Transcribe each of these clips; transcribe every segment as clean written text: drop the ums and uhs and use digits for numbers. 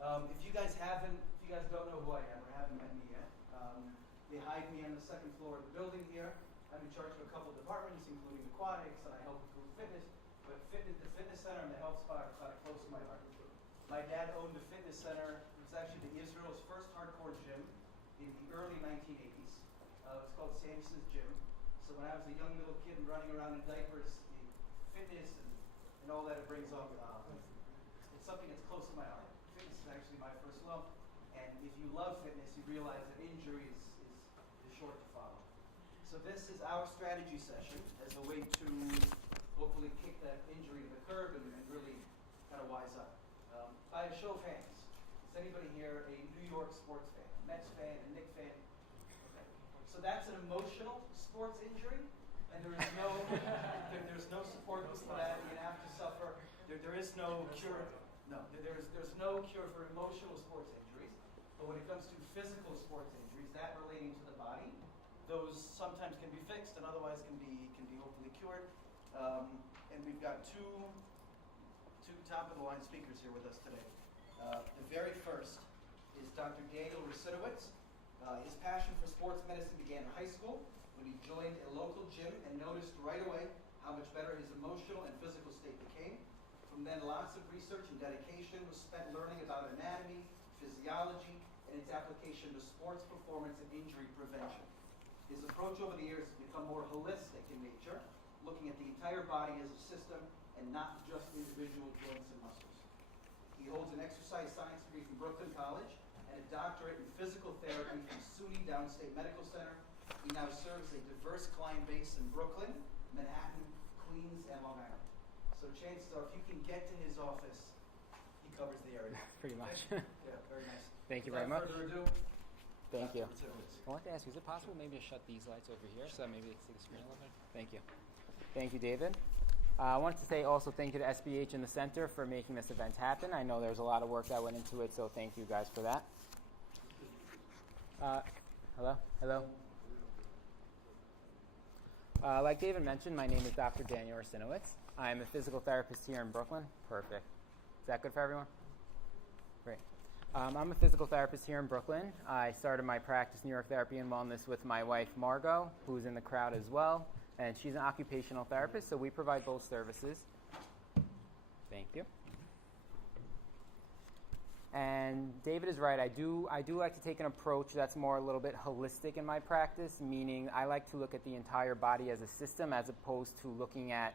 If you guys don't know who I am or haven't met me yet, they hide me on the second floor of the building here. I'm in charge of a couple of departments, including aquatics, and I help improve fitness. But the fitness center and the health spa are kind of close to my heart. My dad owned the fitness center. It was actually Israel's first hardcore gym in the early 1980s. It was called Samson's Gym. So when I was a young little kid and running around in diapers, the fitness and all that it brings up, it's something that's close to my heart. Fitness is actually my first love. And if you love fitness, you realize that injury is short to follow. So this is our strategy session as a way to hopefully kick that injury to the curb and really kind of wise up. By a show of hands, is anybody here a New York sports fan, a Mets fan, a Knicks fan? Okay. So that's an emotional sports injury, and there is no there's no support for that. You have to suffer. There is no cure. No, there's no cure for emotional sports injuries. But when it comes to physical sports injuries, that relating to the body, those sometimes can be fixed and otherwise can be hopefully cured. And we've got two top-of-the-line speakers here with us today. The very first is Dr. Daniel Rusinowitz. His passion for sports medicine began in high school when he joined a local gym and noticed right away how much better his emotional and physical state became. From then, lots of research and dedication was spent learning about anatomy, physiology, and its application to sports performance and injury prevention. His approach over the years has become more holistic in nature, looking at the entire body as a system and not just individual joints and muscles. He holds an exercise science degree from Brooklyn College and a doctorate in physical therapy from SUNY Downstate Medical Center. He now serves a diverse client base in Brooklyn, Manhattan, Queens, and Long Island. So chances are, if you can get to his office, he covers the area. Pretty much. Yeah, very nice. Thank you very much. Without further ado, thank you. Rusinowitz. I want to ask you, is it possible maybe to shut these lights over here so that maybe they can see the screen a little bit? Thank you. Thank you, David. I wanted to say also thank you to SBH and the Center for making this event happen. I know there's a lot of work that went into it, so thank you guys for that. Hello? Like David mentioned, my name is Dr. Daniel Rusinowitz. I'm a physical therapist here in Brooklyn. Perfect. Is that good for everyone? Great. I'm a physical therapist here in Brooklyn. I started my practice New York Therapy and Wellness with my wife, Margot, who's in the crowd as well. And she's an occupational therapist, so we provide both services. Thank you. And David is right. I do like to take an approach that's more a little bit holistic in my practice, meaning I like to look at the entire body as a system as opposed to looking at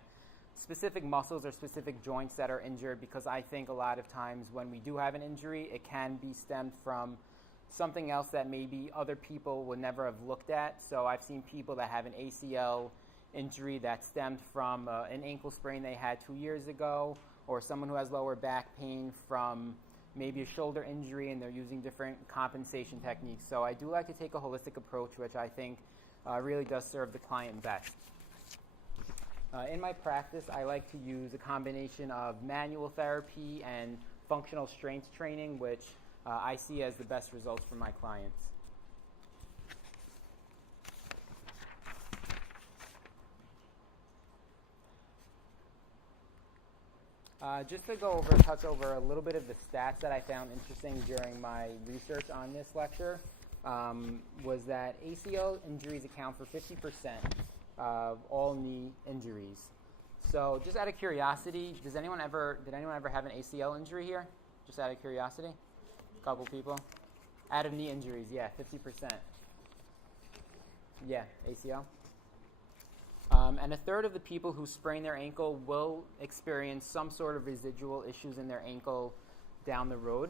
specific muscles or specific joints that are injured, because I think a lot of times when we do have an injury, it can be stemmed from something else that maybe other people would never have looked at. So I've seen people that have an ACL injury that stemmed from an ankle sprain they had 2 years ago, or someone who has lower back pain from maybe a shoulder injury, and they're using different compensation techniques. So I do like to take a holistic approach, which I think really does serve the client best. In my practice, I like to use a combination of manual therapy and functional strength training, which I see as the best results for my clients. Just to touch over a little bit of the stats that I found interesting during my research on this lecture, was that ACL injuries account for 50% of all knee injuries. So, just out of curiosity, did anyone ever have an ACL injury here? Just out of curiosity, a couple people. Out of knee injuries, yeah, 50%. Yeah, ACL. And a third of the people who sprain their ankle will experience some sort of residual issues in their ankle down the road.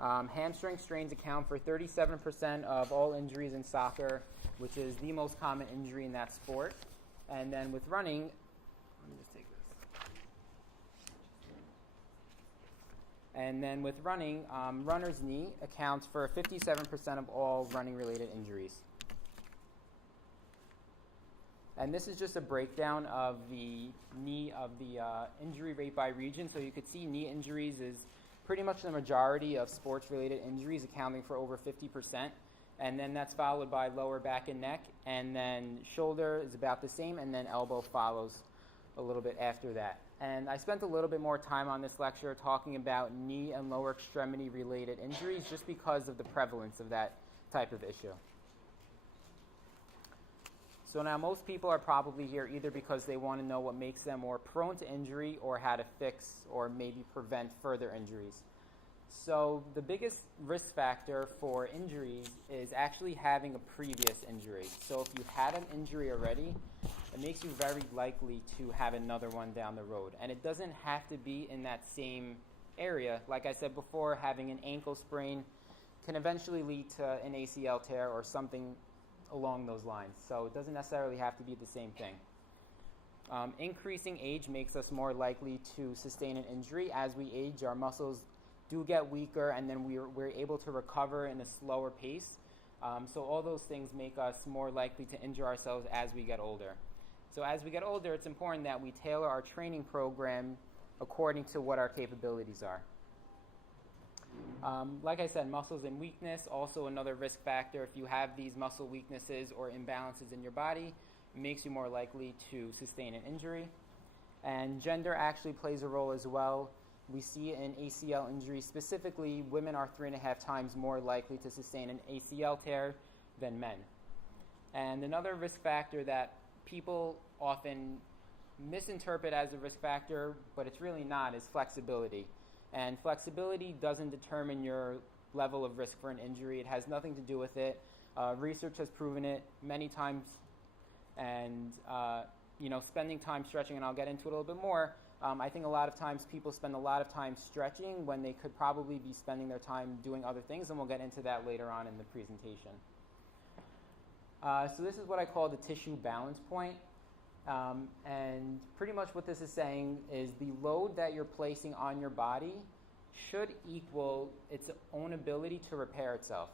Hamstring strains account for 37% of all injuries in soccer, which is the most common injury in that sport. And then with running, let me just take this. And then with running, runner's knee accounts for 57% of all running-related injuries. And this is just a breakdown of the injury rate by region. So you could see knee injuries is pretty much the majority of sports-related injuries, accounting for over 50%. And then that's followed by lower back and neck. And then shoulder is about the same, and then elbow follows a little bit after that. And I spent a little bit more time on this lecture talking about knee and lower extremity related injuries just because of the prevalence of that type of issue. So now most people are probably here either because they want to know what makes them more prone to injury or how to fix or maybe prevent further injuries. So the biggest risk factor for injuries is actually having a previous injury. So if you had an injury already, it makes you very likely to have another one down the road. And it doesn't have to be in that same area. Like I said before, having an ankle sprain can eventually lead to an ACL tear or something along those lines. So it doesn't necessarily have to be the same thing. Increasing age makes us more likely to sustain an injury. As we age, our muscles do get weaker, and then we're able to recover in a slower pace. So all those things make us more likely to injure ourselves as we get older. So as we get older, it's important that we tailor our training program according to what our capabilities are. Like I said, muscles and weakness, also another risk factor. If you have these muscle weaknesses or imbalances in your body, it makes you more likely to sustain an injury. And gender actually plays a role as well. We see in ACL injuries, specifically, women are 3.5 times more likely to sustain an ACL tear than men. And another risk factor that people often misinterpret as a risk factor, but it's really not, is flexibility. And flexibility doesn't determine your level of risk for an injury. It has nothing to do with it. Research has proven it many times. And, spending time stretching, and I'll get into it a little bit more, I think a lot of times people spend a lot of time stretching when they could probably be spending their time doing other things, and we'll get into that later on in the presentation. So this is what I call the tissue balance point. And pretty much what this is saying is the load that you're placing on your body should equal its own ability to repair itself.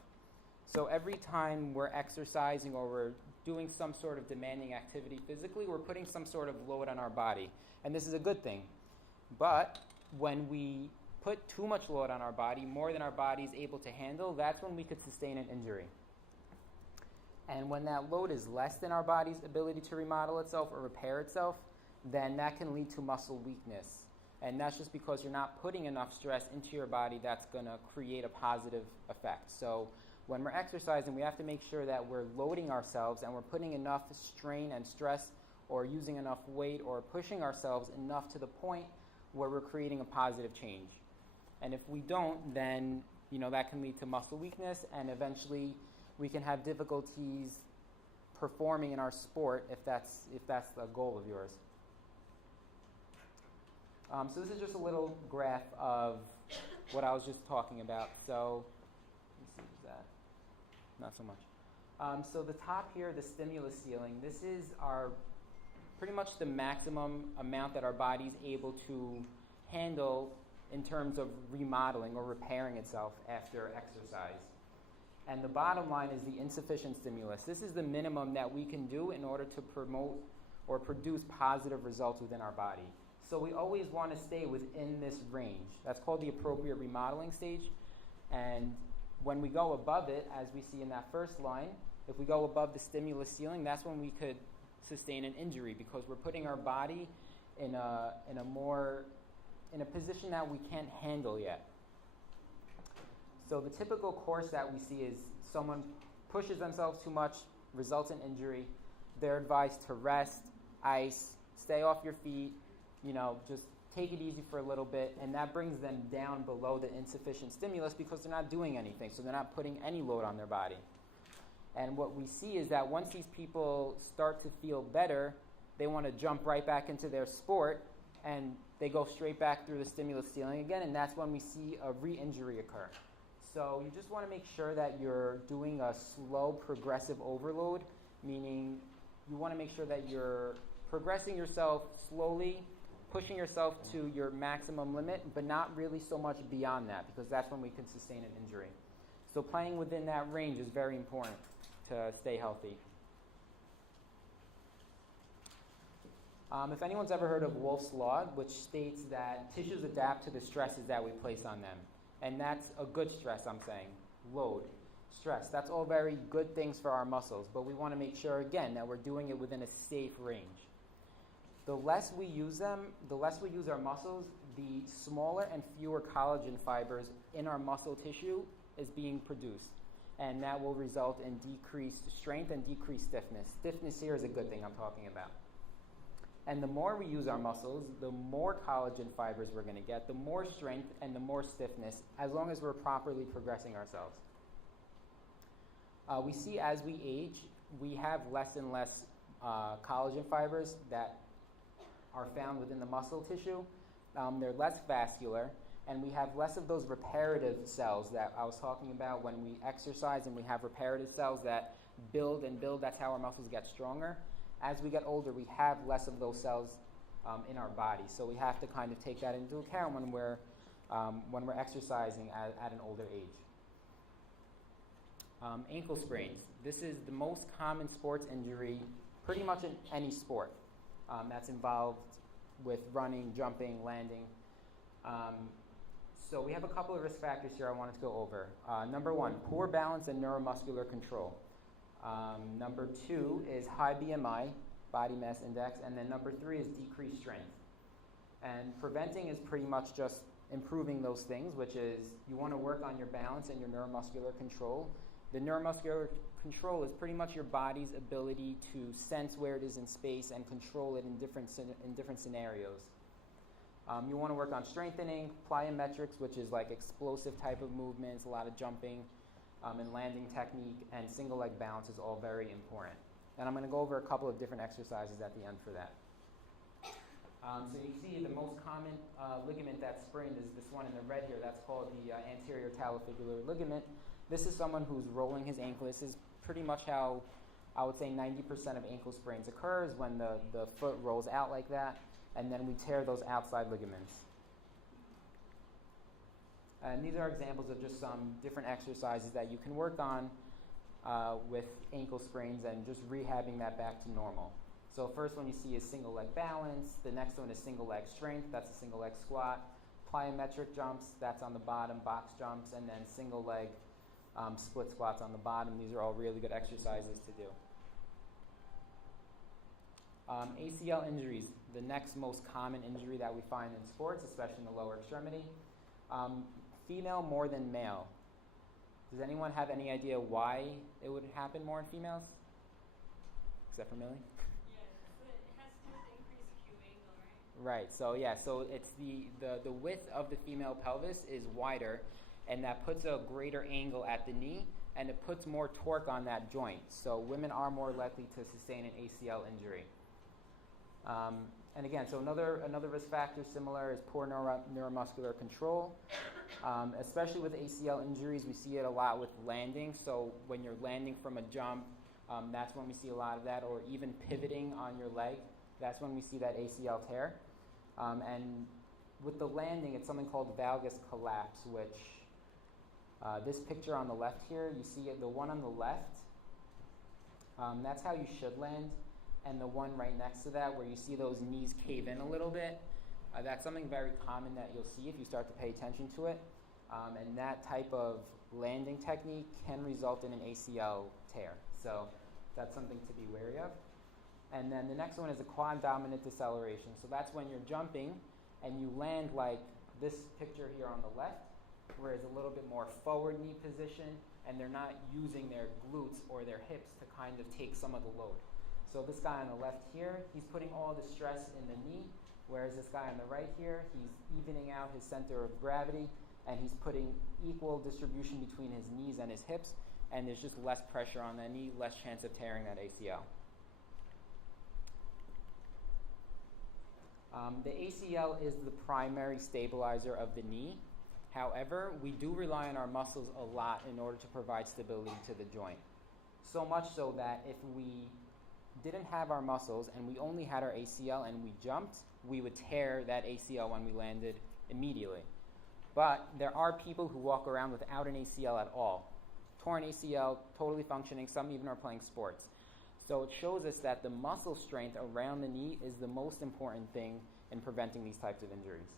So every time we're exercising or we're doing some sort of demanding activity physically, we're putting some sort of load on our body. And this is a good thing. But when we put too much load on our body, more than our body is able to handle, that's when we could sustain an injury. And when that load is less than our body's ability to remodel itself or repair itself, then that can lead to muscle weakness. And that's just because you're not putting enough stress into your body that's going to create a positive effect. So when we're exercising, we have to make sure that we're loading ourselves and we're putting enough strain and stress or using enough weight or pushing ourselves enough to the point where we're creating a positive change. And if we don't, then that can lead to muscle weakness, and eventually we can have difficulties performing in our sport if that's the goal of yours. So this is just a little graph of what I was just talking about. So let me see, is that not so much. So the top here, the stimulus ceiling, this is our pretty much the maximum amount that our body's able to handle in terms of remodeling or repairing itself after exercise. And the bottom line is the insufficient stimulus. This is the minimum that we can do in order to promote or produce positive results within our body. So we always want to stay within this range. That's called the appropriate remodeling stage. And when we go above it, as we see in that first line, if we go above the stimulus ceiling, that's when we could sustain an injury, because we're putting our body in a position that we can't handle yet. So the typical course that we see is someone pushes themselves too much, results in injury. They're advised to rest, ice, stay off your feet, just take it easy for a little bit, and that brings them down below the insufficient stimulus because they're not doing anything, so they're not putting any load on their body. And what we see is that once these people start to feel better, they want to jump right back into their sport, and they go straight back through the stimulus ceiling again, and that's when we see a re-injury occur. So you just want to make sure that you're doing a slow progressive overload, meaning you want to make sure that you're progressing yourself slowly, pushing yourself to your maximum limit, but not really so much beyond that, because that's when we can sustain an injury. So playing within that range is very important to stay healthy. If anyone's ever heard of Wolff's Law, which states that tissues adapt to the stresses that we place on them. And that's a good stress, I'm saying. Load, stress. That's all very good things for our muscles, but we want to make sure, again, that we're doing it within a safe range. The less we use them, the less we use our muscles, the smaller and fewer collagen fibers in our muscle tissue is being produced. And that will result in decreased strength and decreased stiffness. Stiffness here is a good thing I'm talking about. And the more we use our muscles, the more collagen fibers we're going to get, the more strength and the more stiffness, as long as we're properly progressing ourselves. We see as we age, we have less and less collagen fibers that are found within the muscle tissue. They're less vascular, and we have less of those reparative cells that I was talking about when we exercise, and we have reparative cells that build and build. That's how our muscles get stronger. As we get older, we have less of those cells in our body, so we have to kind of take that into account when we're exercising at an older age. Ankle sprains. This is the most common sports injury pretty much in any sport that's involved with running, jumping, landing. So we have a couple of risk factors here I wanted to go over. Number one, poor balance and neuromuscular control. Number two is high BMI, body mass index, and then number three is decreased strength. And preventing is pretty much just improving those things, which is you want to work on your balance and your neuromuscular control. The neuromuscular control is pretty much your body's ability to sense where it is in space and control it in different scenarios. You want to work on strengthening, plyometrics, which is like explosive type of movements, a lot of jumping, and landing technique, and single leg balance is all very important. And I'm going to go over a couple of different exercises at the end for that. So you see the most common ligament that's sprained is this one in the red here. That's called the anterior talofibular ligament. This is someone who's rolling his ankle. This is pretty much how I would say 90% of ankle sprains occurs, when the foot rolls out like that, and then we tear those outside ligaments. And these are examples of just some different exercises that you can work on with ankle sprains and just rehabbing that back to normal. So first one you see is single leg balance. The next one is single leg strength. That's a single leg squat. Plyometric jumps, that's on the bottom. Box jumps, and then single leg split squats on the bottom. These are all really good exercises to do. ACL injuries, the next most common injury that we find in sports, especially in the lower extremity. Female more than male. Does anyone have any idea why it would happen more in females? Except for Millie? Yeah, so it has to do with increased Q angle, right? Right, so yeah, so it's the width of the female pelvis is wider, and that puts a greater angle at the knee, and it puts more torque on that joint. So women are more likely to sustain an ACL injury. And again, so another risk factor similar is poor neuromuscular control. Especially with ACL injuries, we see it a lot with landing. So when you're landing from a jump, that's when we see a lot of that, or even pivoting on your leg. That's when we see that ACL tear. And with the landing, it's something called Valgus Collapse, which this picture on the left here, you see it, the one on the left, that's how you should land. And the one right next to that, where you see those knees cave in a little bit, that's something very common that you'll see if you start to pay attention to it. And that type of landing technique can result in an ACL tear. So that's something to be wary of. And then the next one is a quad dominant deceleration. So that's when you're jumping and you land like this picture here on the left, where it's a little bit more forward knee position, and they're not using their glutes or their hips to kind of take some of the load. So this guy on the left here, he's putting all the stress in the knee, whereas this guy on the right here, he's evening out his center of gravity, and he's putting equal distribution between his knees and his hips, and there's just less pressure on that knee, less chance of tearing that ACL. The ACL is the primary stabilizer of the knee. However, we do rely on our muscles a lot in order to provide stability to the joint. So much so that if we didn't have our muscles and we only had our ACL and we jumped, we would tear that ACL when we landed immediately. But there are people who walk around without an ACL at all. Torn ACL, totally functioning, some even are playing sports. So it shows us that the muscle strength around the knee is the most important thing in preventing these types of injuries.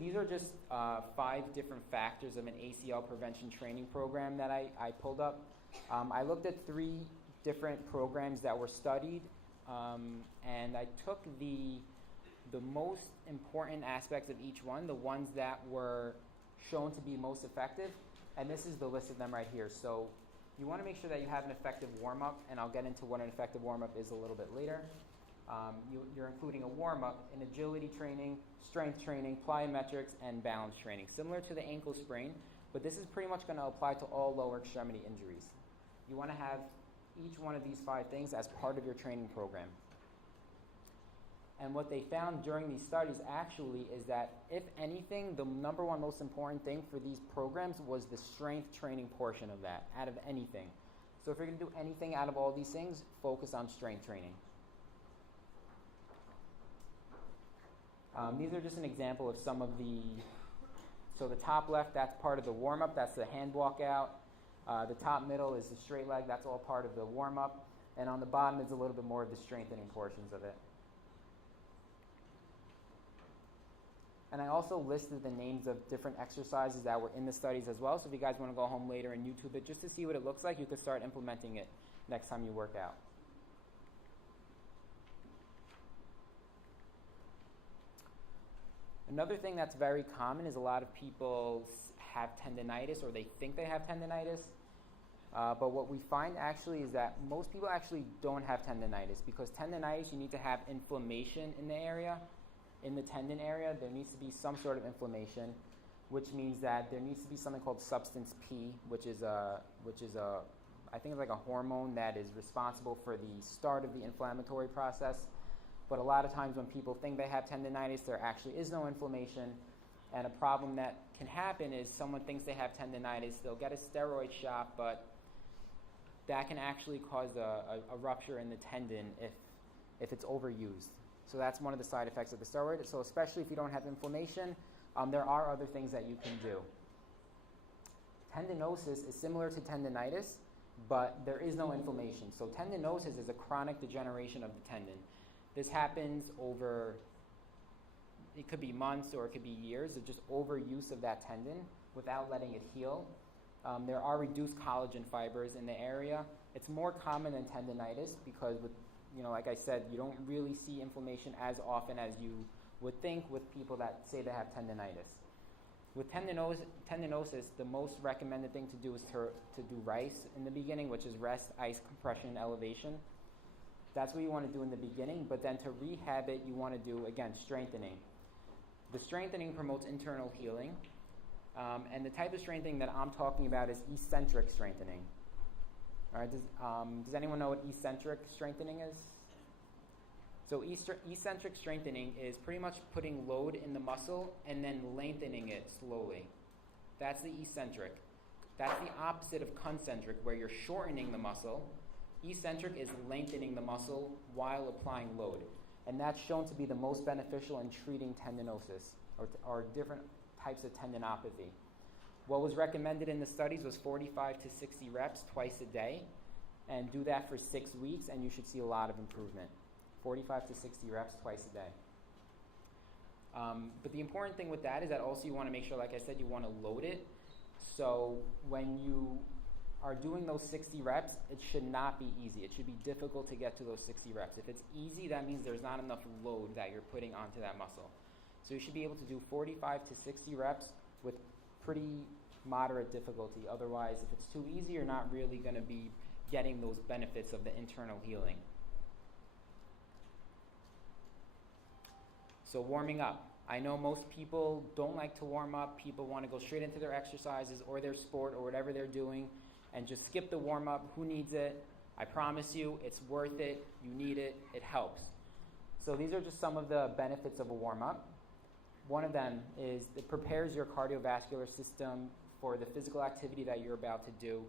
These are just 5 different factors of an ACL prevention training program that I pulled up. I looked at 3 different programs that were studied, and I took the most important aspects of each one, the ones that were shown to be most effective, and this is the list of them right here. So you want to make sure that you have an effective warm-up, and I'll get into what an effective warm-up is a little bit later. You're including a warm-up in agility training, strength training, plyometrics, and balance training, similar to the ankle sprain, but this is pretty much going to apply to all lower extremity injuries. You want to have each one of these 5 things as part of your training program. And what they found during these studies actually is that, if anything, the number one most important thing for these programs was the strength training portion of that, out of anything. So if you're going to do anything out of all these things, focus on strength training. These are just an example of some of so the top left, that's part of the warm-up, that's the hand walkout. The top middle is the straight leg, that's all part of the warm-up. And on the bottom is a little bit more of the strengthening portions of it. And I also listed the names of different exercises that were in the studies as well. So if you guys want to go home later and YouTube it just to see what it looks like, you could start implementing it next time you work out. Another thing that's very common is a lot of people have tendonitis, or they think they have tendonitis. But what we find actually is that most people actually don't have tendonitis, because tendonitis, you need to have inflammation in the area. In the tendon area, there needs to be some sort of inflammation, which means that there needs to be something called substance P, which is I think it's like a hormone that is responsible for the start of the inflammatory process. But a lot of times when people think they have tendonitis, there actually is no inflammation. And a problem that can happen is someone thinks they have tendonitis, they'll get a steroid shot, but that can actually cause a rupture in the tendon if it's overused. So that's one of the side effects of the steroid. So especially if you don't have inflammation, there are other things that you can do. Tendinosis is similar to tendonitis, but there is no inflammation. So tendinosis is a chronic degeneration of the tendon. This happens over, it could be months or it could be years of just overuse of that tendon without letting it heal. There are reduced collagen fibers in the area. It's more common than tendonitis because, like I said, you don't really see inflammation as often as you would think with people that say they have tendonitis. With tendinosis, the most recommended thing to do is to do RICE in the beginning, which is rest, ice, compression, and elevation. That's what you want to do in the beginning, but then to rehab it, you want to do, again, strengthening. The strengthening promotes internal healing, and the type of strengthening that I'm talking about is eccentric strengthening. All right, does anyone know what eccentric strengthening is? So eccentric strengthening is pretty much putting load in the muscle and then lengthening it slowly. That's the eccentric. That's the opposite of concentric, where you're shortening the muscle. Eccentric is lengthening the muscle while applying load. And that's shown to be the most beneficial in treating tendinosis or different types of tendinopathy. What was recommended in the studies was 45 to 60 reps twice a day, and do that for 6 weeks, and you should see a lot of improvement. 45 to 60 reps twice a day. But the important thing with that is that also you want to make sure, like I said, you want to load it. So when you are doing those 60 reps, it should not be easy. It should be difficult to get to those 60 reps. If it's easy, that means there's not enough load that you're putting onto that muscle. So you should be able to do 45 to 60 reps with pretty moderate difficulty. Otherwise, if it's too easy, you're not really going to be getting those benefits of the internal healing. So warming up. I know most people don't like to warm up. People want to go straight into their exercises or their sport or whatever they're doing and just skip the warm-up. Who needs it? I promise you, it's worth it. You need it. It helps. So these are just some of the benefits of a warm-up. One of them is it prepares your cardiovascular system for the physical activity that you're about to do.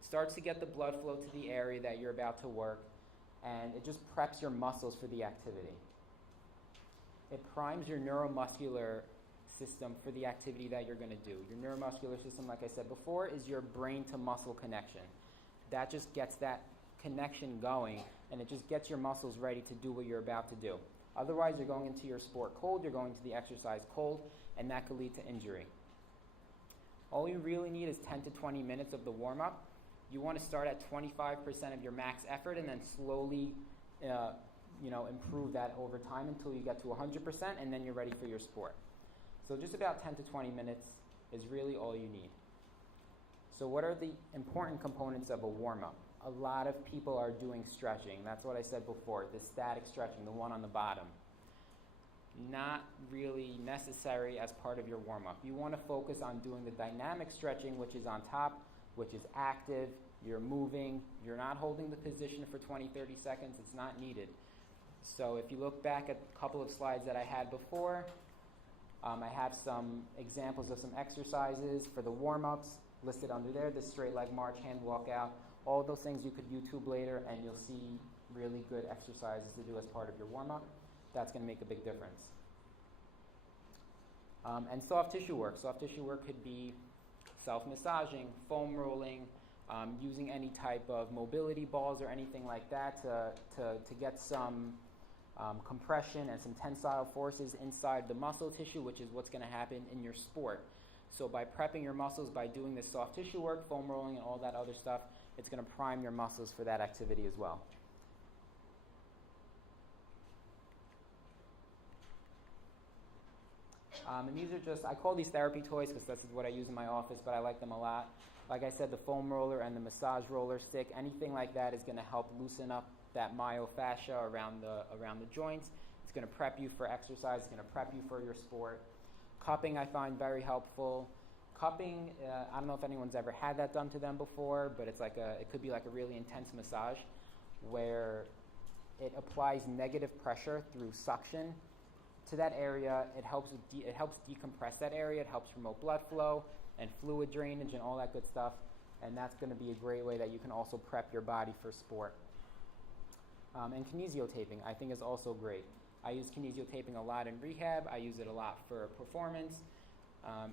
Starts to get the blood flow to the area that you're about to work, and it just preps your muscles for the activity. It primes your neuromuscular system for the activity that you're going to do. Your neuromuscular system, like I said before, is your brain to muscle connection. That just gets that connection going, and it just gets your muscles ready to do what you're about to do. Otherwise, you're going into your sport cold, you're going to the exercise cold, and that could lead to injury. All you really need is 10 to 20 minutes of the warm-up, You want to start at 25% of your max effort and then slowly improve that over time until you get to 100%, and then you're ready for your sport. So just about 10 to 20 minutes is really all you need. So what are the important components of a warm-up? A lot of people are doing stretching. That's what I said before, the static stretching, the one on the bottom. Not really necessary as part of your warm-up. You want to focus on doing the dynamic stretching, which is on top, which is active. You're moving. You're not holding the position for 20, 30 seconds. It's not needed. So if you look back at a couple of slides that I had before, I have some examples of some exercises for the warm-ups listed under there, the straight leg march, hand walkout. All of those things you could YouTube later, and you'll see really good exercises to do as part of your warm-up. That's going to make a big difference. And soft tissue work. Soft tissue work could be self-massaging, foam rolling, using any type of mobility balls or anything like that to get some compression and some tensile forces inside the muscle tissue, which is what's going to happen in your sport. So by prepping your muscles, by doing this soft tissue work, foam rolling, and all that other stuff, it's going to prime your muscles for that activity as well. And these are just, I call these therapy toys because this is what I use in my office, but I like them a lot. Like I said, the foam roller and the massage roller stick, anything like that is going to help loosen up that myofascia around the joints. It's going to prep you for exercise. It's going to prep you for your sport. Cupping I find very helpful. Cupping, I don't know if anyone's ever had that done to them before, but it's it could be like a really intense massage where it applies negative pressure through suction to that area. It helps decompress that area. It helps promote blood flow and fluid drainage and all that good stuff. And that's going to be a great way that you can also prep your body for sport. And kinesiotaping I think is also great. I use kinesiotaping a lot in rehab. I use it a lot for performance,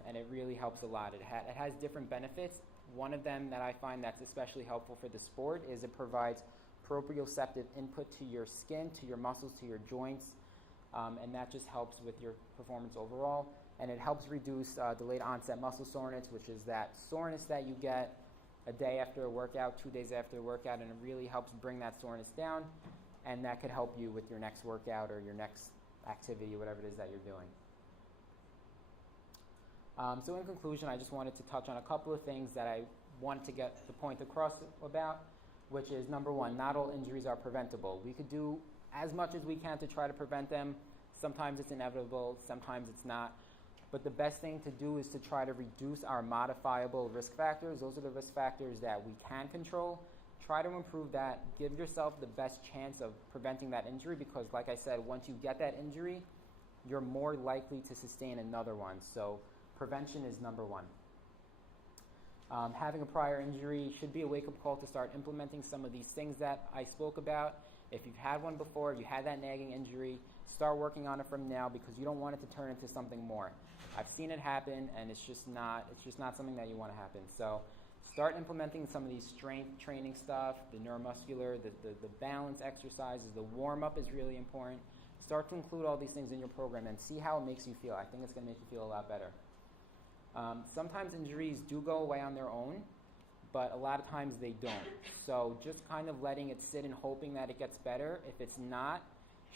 and it really helps a lot. It has different benefits. One of them that I find that's especially helpful for the sport is it provides proprioceptive input to your skin, to your muscles, to your joints, and that just helps with your performance overall. And it helps reduce delayed onset muscle soreness, which is that soreness that you get a day after a workout, 2 days after a workout, and it really helps bring that soreness down. And that could help you with your next workout or your next activity, whatever it is that you're doing. So in conclusion, I just wanted to touch on a couple of things that I want to get the point across about, which is number one, not all injuries are preventable. We could do as much as we can to try to prevent them. Sometimes it's inevitable, sometimes it's not. But the best thing to do is to try to reduce our modifiable risk factors. Those are the risk factors that we can control. Try to improve that. Give yourself the best chance of preventing that injury because, like I said, once you get that injury, you're more likely to sustain another one. So prevention is number one. Having a prior injury should be a wake-up call to start implementing some of these things that I spoke about. If you've had one before, if you had that nagging injury, start working on it from now because you don't want it to turn into something more. I've seen it happen, and it's just not something that you want to happen. So start implementing some of these strength training stuff, the neuromuscular, the balance exercises, the warm-up is really important. Start to include all these things in your program and see how it makes you feel. I think it's going to make you feel a lot better. Sometimes injuries do go away on their own, but a lot of times they don't. So just kind of letting it sit and hoping that it gets better. If it's not,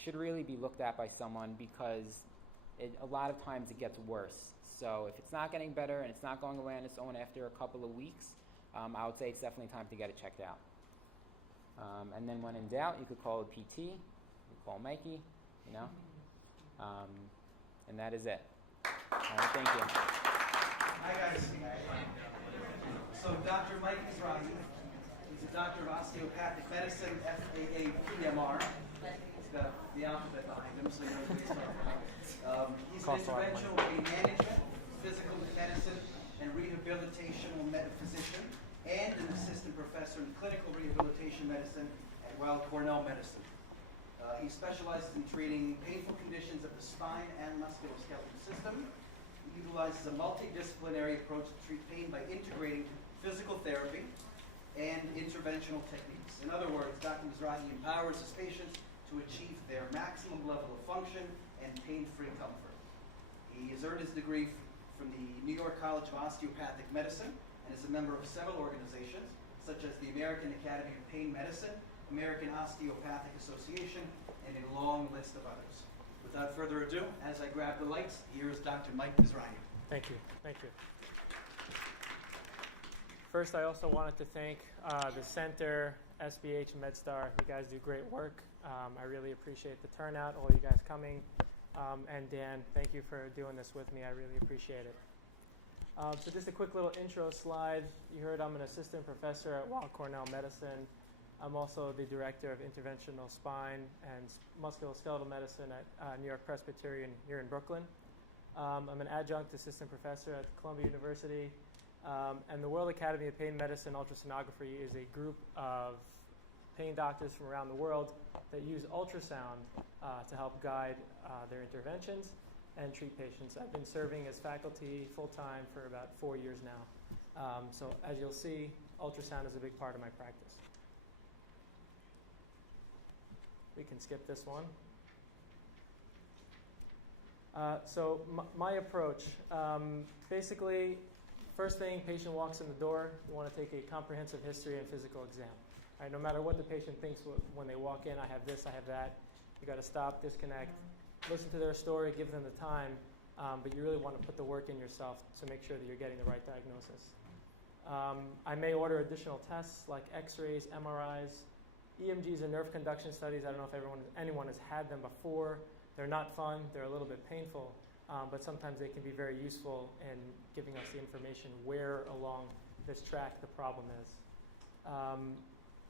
should really be looked at by someone because a lot of times it gets worse. So if it's not getting better and it's not going away on its own after a couple of weeks, I would say it's definitely time to get it checked out. And then when in doubt, you could call a PT, you could call Mikey, and that is it. All right, thank you. Hi guys. So Dr. Mike Mizrahi, he's a doctor of osteopathic medicine, FAA PMR. He's got the alphabet behind him, so he knows what he's talking about. He's an interventional pain management, physical medicine, and rehabilitational physician, and an assistant professor in clinical rehabilitation medicine at Weill Cornell Medicine. He specializes in treating painful conditions of the spine and musculoskeletal system. He utilizes a multidisciplinary approach to treat pain by integrating physical therapy and interventional techniques. In other words, Dr. Mizrahi empowers his patients to achieve their maximum level of function and pain-free comfort. He has earned his degree from the New York College of Osteopathic Medicine and is a member of several organizations, such as the American Academy of Pain Medicine, American Osteopathic Association, and a long list of others. Without further ado, as I grab the lights, here is Dr. Mike Mizrahi. Thank you. Thank you. First, I also wanted to thank the center, SBH, MedStar. You guys do great work. I really appreciate the turnout, all you guys coming. And Dan, thank you for doing this with me. I really appreciate it. So just a quick little intro slide. You heard I'm an assistant professor at Weill Cornell Medicine. I'm also the director of interventional spine and musculoskeletal medicine at New York Presbyterian here in Brooklyn. I'm an adjunct assistant professor at Columbia University. And the World Academy of Pain Medicine Ultrasonography is a group of pain doctors from around the world that use ultrasound to help guide their interventions and treat patients. I've been serving as faculty full-time for about 4 years now. So as you'll see, ultrasound is a big part of my practice. We can skip this one. So my approach, basically, first thing, patient walks in the door, you want to take a comprehensive history and physical exam. Right, no matter what the patient thinks when they walk in, I have this, I have that. You got to stop, disconnect, listen to their story, give them the time, but you really want to put the work in yourself to make sure that you're getting the right diagnosis. I may order additional tests like x-rays, MRIs, EMGs and nerve conduction studies. I don't know if anyone has had them before. They're not fun. They're a little bit painful, but sometimes they can be very useful in giving us the information where along this track the problem is.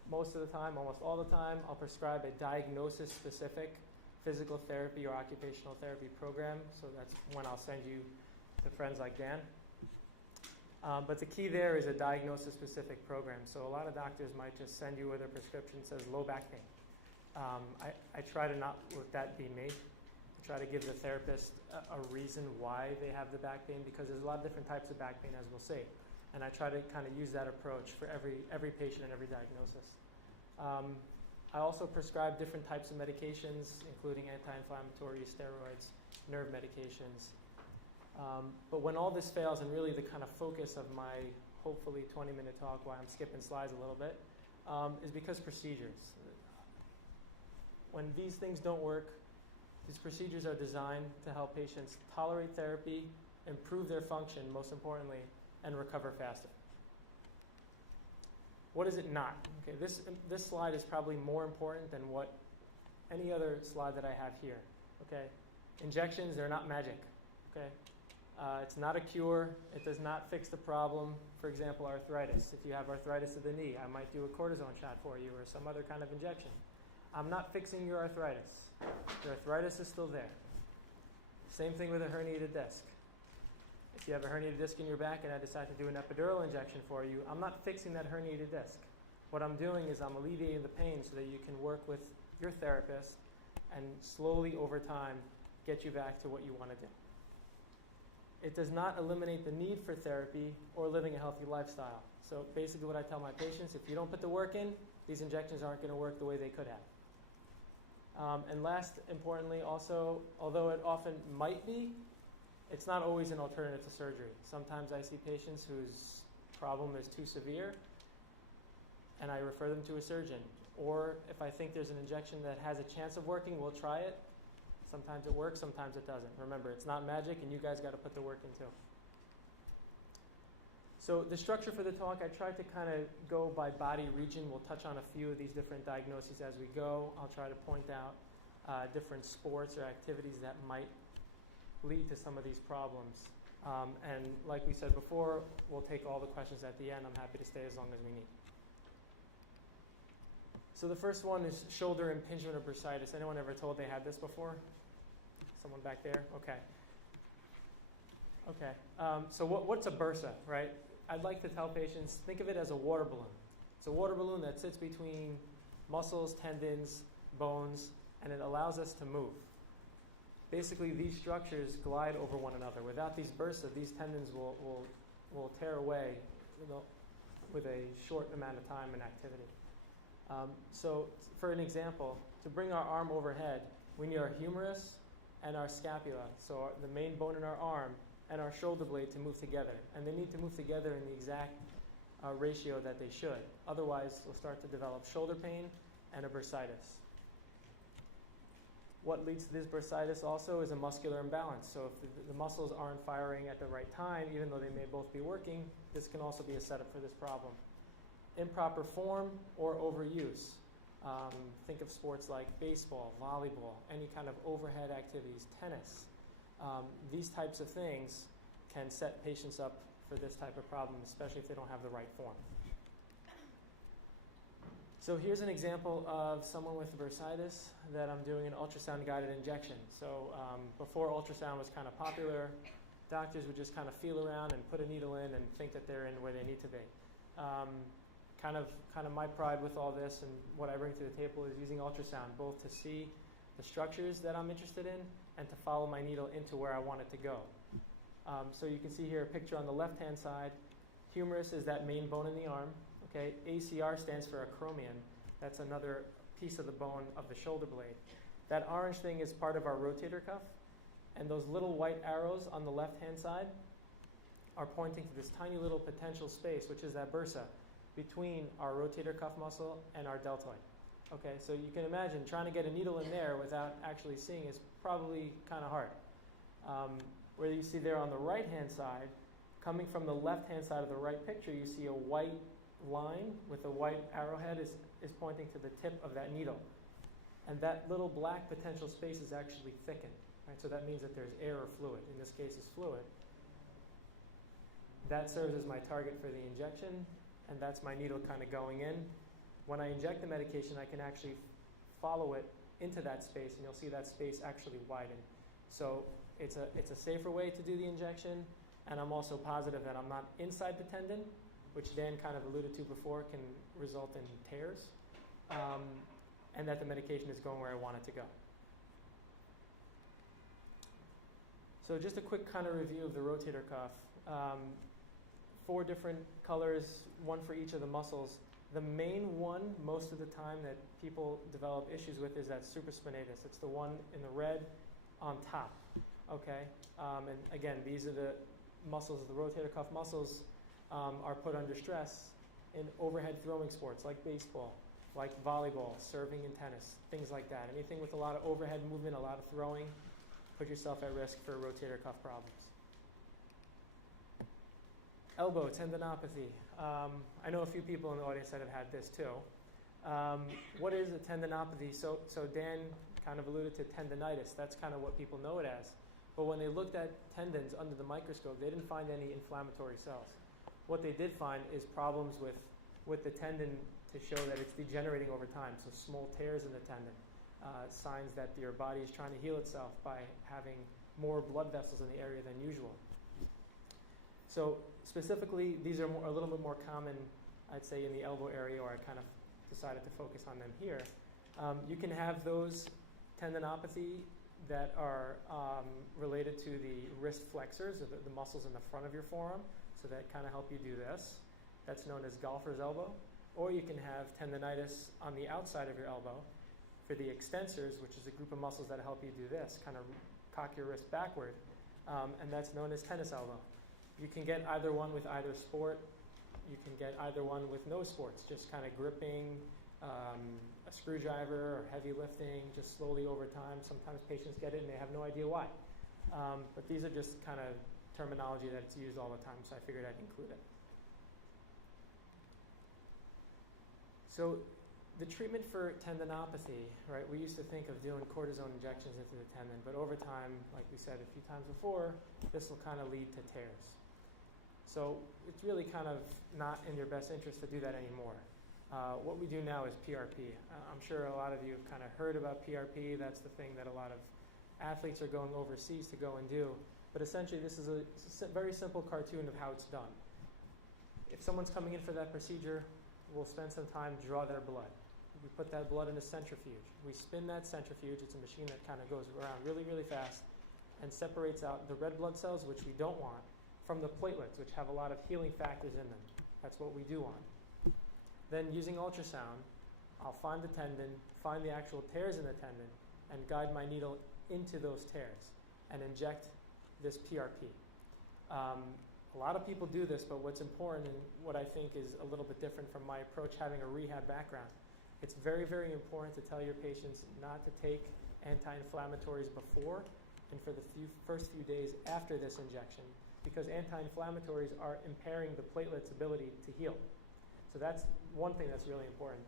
Most of the time, almost all the time, I'll prescribe a diagnosis-specific physical therapy or occupational therapy program. So that's when I'll send you to friends like Dan. But the key there is a diagnosis-specific program. So a lot of doctors might just send you with a prescription that says low back pain. I try to not let that be me. I try to give the therapist a reason why they have the back pain, because there's a lot of different types of back pain, as we'll see. And I try to kind of use that approach for every patient and every diagnosis. I also prescribe different types of medications, including anti-inflammatory, steroids, nerve medications. But when all this fails, and really the kind of focus of my hopefully 20-minute talk, why I'm skipping slides a little bit, is because procedures. When these things don't work, these procedures are designed to help patients tolerate therapy, improve their function, most importantly, and recover faster. What is it not? Okay, this slide is probably more important than what any other slide that I have here. Okay, injections, they're not magic. Okay, it's not a cure. It does not fix the problem. For example, arthritis. If you have arthritis of the knee, I might do a cortisone shot for you or some other kind of injection. I'm not fixing your arthritis. Your arthritis is still there. Same thing with a herniated disc. If you have a herniated disc in your back and I decide to do an epidural injection for you, I'm not fixing that herniated disc. What I'm doing is I'm alleviating the pain so that you can work with your therapist and slowly over time get you back to what you want to do. It does not eliminate the need for therapy or living a healthy lifestyle. So basically what I tell my patients, if you don't put the work in, these injections aren't going to work the way they could have. And last, importantly, also, although it often might be, it's not always an alternative to surgery. Sometimes I see patients whose problem is too severe, and I refer them to a surgeon. Or if I think there's an injection that has a chance of working, we'll try it. Sometimes it works, sometimes it doesn't. Remember, it's not magic, and you guys got to put the work in too. So the structure for the talk, I tried to kind of go by body region. We'll touch on a few of these different diagnoses as we go. I'll try to point out different sports or activities that might lead to some of these problems. And like we said before, we'll take all the questions at the end. I'm happy to stay as long as we need. So the first one is shoulder impingement or bursitis. Anyone ever told they had this before? Someone back there? Okay. Okay. So what's a bursa, right? I'd like to tell patients, think of it as a water balloon. It's a water balloon that sits between muscles, tendons, bones, and it allows us to move. Basically, these structures glide over one another. Without these bursa, these tendons will tear away, with a short amount of time and activity. So for an example, to bring our arm overhead, we need our humerus and our scapula, so the main bone in our arm, and our shoulder blade to move together. And they need to move together in the exact ratio that they should. Otherwise, they'll start to develop shoulder pain and a bursitis. What leads to this bursitis also is a muscular imbalance. So if the muscles aren't firing at the right time, even though they may both be working, this can also be a setup for this problem. Improper form or overuse. Think of sports like baseball, volleyball, any kind of overhead activities, tennis. These types of things can set patients up for this type of problem, especially if they don't have the right form. So here's an example of someone with bursitis that I'm doing an ultrasound-guided injection. So before ultrasound was kind of popular, doctors would just kind of feel around and put a needle in and think that they're in where they need to be. Kind of my pride with all this and what I bring to the table is using ultrasound, both to see the structures that I'm interested in and to follow my needle into where I want it to go. So you can see here a picture on the left-hand side. Humerus is that main bone in the arm. Okay, ACR stands for acromion. That's another piece of the bone of the shoulder blade. That orange thing is part of our rotator cuff, and those little white arrows on the left-hand side are pointing to this tiny little potential space, which is that bursa, between our rotator cuff muscle and our deltoid. Okay, so you can imagine trying to get a needle in there without actually seeing is probably kind of hard. Where you see there on the right-hand side, coming from the left-hand side of the right picture, you see a white line with a white arrowhead is pointing to the tip of that needle. And that little black potential space is actually thickened. Right? So that means that there's air or fluid. In this case, it's fluid. That serves as my target for the injection, and that's my needle kind of going in. When I inject the medication, I can actually follow it into that space, and you'll see that space actually widen. So it's a safer way to do the injection, and I'm also positive that I'm not inside the tendon, which Dan kind of alluded to before can result in tears, and that the medication is going where I want it to go. So just a quick kind of review of the rotator cuff. 4 different colors, one for each of the muscles. The main one, most of the time, that people develop issues with is that supraspinatus. It's the one in the red on top. Okay, and again, these are the muscles, the rotator cuff muscles are put under stress in overhead throwing sports like baseball, like volleyball, serving and tennis, things like that. Anything with a lot of overhead movement, a lot of throwing, put yourself at risk for rotator cuff problems. Elbow tendinopathy. I know a few people in the audience that have had this too. What is a tendinopathy? So Dan kind of alluded to tendonitis. That's kind of what people know it as. But when they looked at tendons under the microscope, they didn't find any inflammatory cells. What they did find is problems with the tendon to show that it's degenerating over time. So small tears in the tendon, signs that your body is trying to heal itself by having more blood vessels in the area than usual. So specifically, these are a little bit more common, I'd say, in the elbow area, or I kind of decided to focus on them here. You can have those tendinopathy that are related to the wrist flexors, or the muscles in the front of your forearm, so that kind of help you do this. That's known as golfer's elbow. Or you can have tendonitis on the outside of your elbow for the extensors, which is a group of muscles that help you do this, kind of cock your wrist backward, and that's known as tennis elbow. You can get either one with either sport. You can get either one with no sports, just kind of gripping, a screwdriver or heavy lifting, just slowly over time. Sometimes patients get it and they have no idea why. But these are just kind of terminology that's used all the time, so I figured I'd include it. So the treatment for tendinopathy, right, we used to think of doing cortisone injections into the tendon, but over time, like we said a few times before, this will kind of lead to tears. So it's really kind of not in your best interest to do that anymore. What we do now is PRP. I'm sure a lot of you have kind of heard about PRP. That's the thing that a lot of athletes are going overseas to go and do. But essentially, this is a very simple cartoon of how it's done. If someone's coming in for that procedure, we'll spend some time, draw their blood. We put that blood in a centrifuge. We spin that centrifuge. It's a machine that kind of goes around really, really fast and separates out the red blood cells, which we don't want, from the platelets, which have a lot of healing factors in them. That's what we do want. Then using ultrasound, I'll find the tendon, find the actual tears in the tendon, and guide my needle into those tears and inject this PRP. A lot of people do this, but what's important and what I think is a little bit different from my approach having a rehab background, it's very, very important to tell your patients not to take anti-inflammatories before and for the first few days after this injection, because anti-inflammatories are impairing the platelets' ability to heal. So that's one thing that's really important.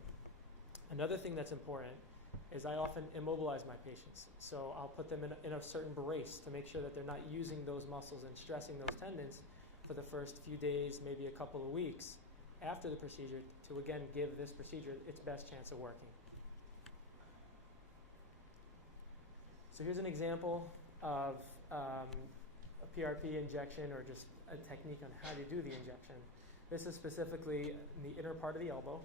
Another thing that's important is I often immobilize my patients. So I'll put them in a certain brace to make sure that they're not using those muscles and stressing those tendons for the first few days, maybe a couple of weeks after the procedure, to again give this procedure its best chance of working. So here's an example of a PRP injection, or just a technique on how to do the injection. This is specifically in the inner part of the elbow.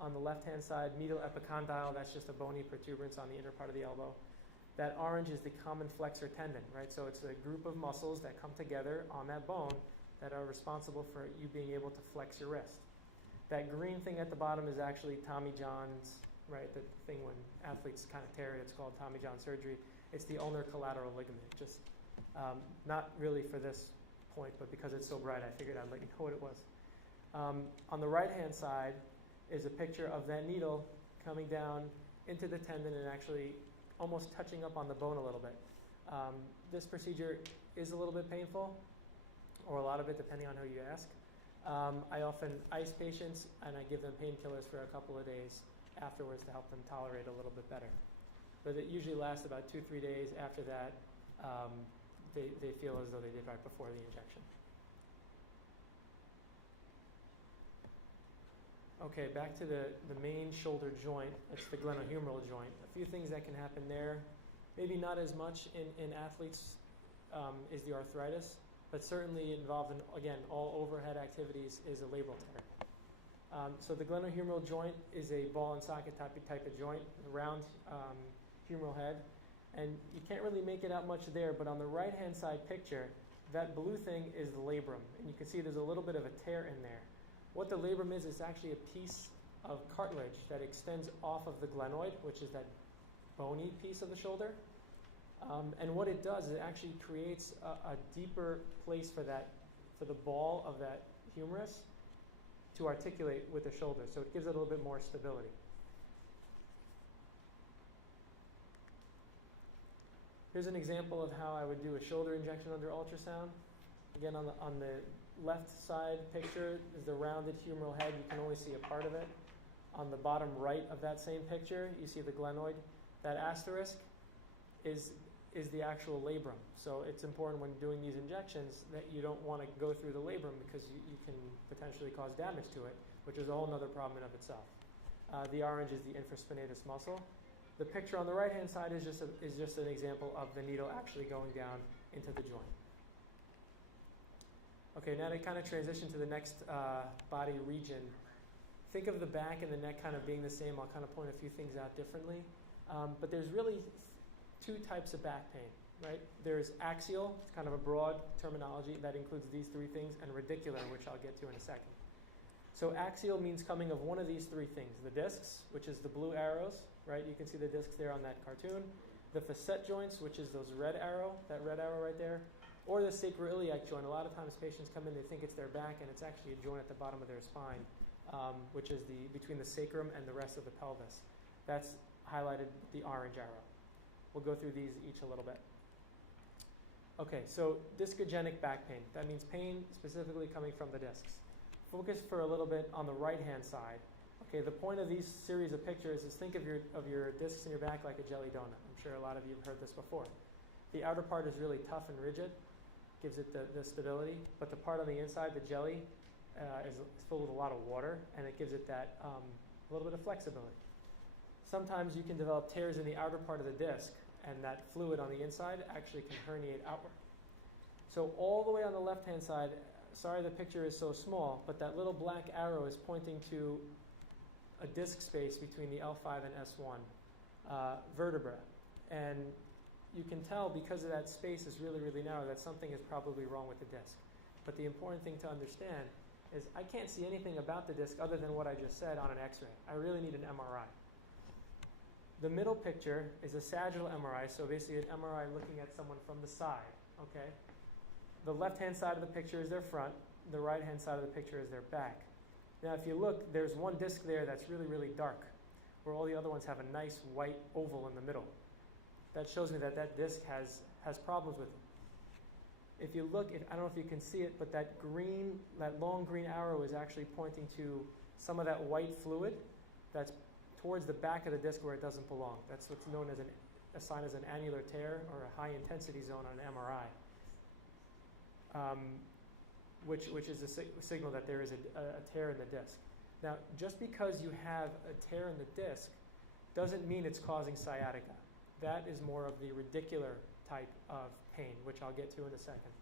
On the left-hand side, medial epicondyle, that's just a bony protuberance on the inner part of the elbow. That orange is the common flexor tendon, right? So it's a group of muscles that come together on that bone that are responsible for you being able to flex your wrist. That green thing at the bottom is actually Tommy John's, right? The thing when athletes kind of tear it, it's called Tommy John surgery. It's the ulnar collateral ligament. Just not really for this point, but because it's so bright, I figured I'd let you know what it was. On the right-hand side is a picture of that needle coming down into the tendon and actually almost touching up on the bone a little bit. This procedure is a little bit painful, or a lot of it depending on who you ask. I often ice patients and I give them painkillers for a couple of days afterwards to help them tolerate a little bit better. But it usually lasts about 2-3 days. After that, they feel as though they did right before the injection. Okay, back to the main shoulder joint. It's the glenohumeral joint. A few things that can happen there. Maybe not as much in athletes is the arthritis, but certainly involved in, again, all overhead activities is a labral tear. So the glenohumeral joint is a ball and socket type of joint, a round humeral head. And you can't really make it out much there, but on the right-hand side picture, that blue thing is the labrum. And you can see there's a little bit of a tear in there. What the labrum is actually a piece of cartilage that extends off of the glenoid, which is that bony piece of the shoulder. And what it does is it actually creates a deeper place for the ball of that humerus to articulate with the shoulder. So it gives it a little bit more stability. Here's an example of how I would do a shoulder injection under ultrasound. Again, on the left side picture is the rounded humeral head. You can only see a part of it. On the bottom right of that same picture, you see the glenoid. That asterisk is the actual labrum. So it's important when doing these injections that you don't want to go through the labrum, because you can potentially cause damage to it, which is a whole other problem in of itself. The orange is the infraspinatus muscle. The picture on the right-hand side is just an example of the needle actually going down into the joint. Okay, now to kind of transition to the next body region. Think of the back and the neck kind of being the same. I'll kind of point a few things out differently. But there's really two types of back pain, right? There's axial, it's kind of a broad terminology that includes these three things, and radicular, which I'll get to in a second. So axial means coming of one of these three things. The discs, which is the blue arrows, right? You can see the discs there on that cartoon. The facet joints, which is that red arrow right there. Or the sacroiliac joint. A lot of times patients come in, they think it's their back, and it's actually a joint at the bottom of their spine, which is between the sacrum and the rest of the pelvis. That's highlighted with the orange arrow. We'll go through these each a little bit. Okay, so discogenic back pain. That means pain specifically coming from the discs. Focus for a little bit on the right-hand side. Okay, the point of these series of pictures is think of your discs in your back like a jelly donut. I'm sure a lot of you have heard this before. The outer part is really tough and rigid, gives it the stability, but the part on the inside, the jelly, is filled with a lot of water, and it gives it that a little bit of flexibility. Sometimes you can develop tears in the outer part of the disc, and that fluid on the inside actually can herniate outward. So all the way on the left-hand side, sorry the picture is so small, but that little black arrow is pointing to a disc space between the L5 and S1 vertebra. And you can tell because of that space is really, really narrow that something is probably wrong with the disc. But the important thing to understand is I can't see anything about the disc other than what I just said on an x-ray. I really need an MRI. The middle picture is a sagittal MRI, so basically an MRI looking at someone from the side, okay? The left-hand side of the picture is their front. The right-hand side of the picture is their back. Now, if you look, there's one disc there that's really, really dark, where all the other ones have a nice white oval in the middle. That shows me that that disc has problems with it. If you look, I don't know if you can see it, but that long green arrow is actually pointing to some of that white fluid that's towards the back of the disc where it doesn't belong. That's what's known as assigned as an annular tear or a high intensity zone on an MRI, which is a signal that there is a tear in the disc. Now, just because you have a tear in the disc doesn't mean it's causing sciatica. That is more of the radicular type of pain, which I'll get to in a second.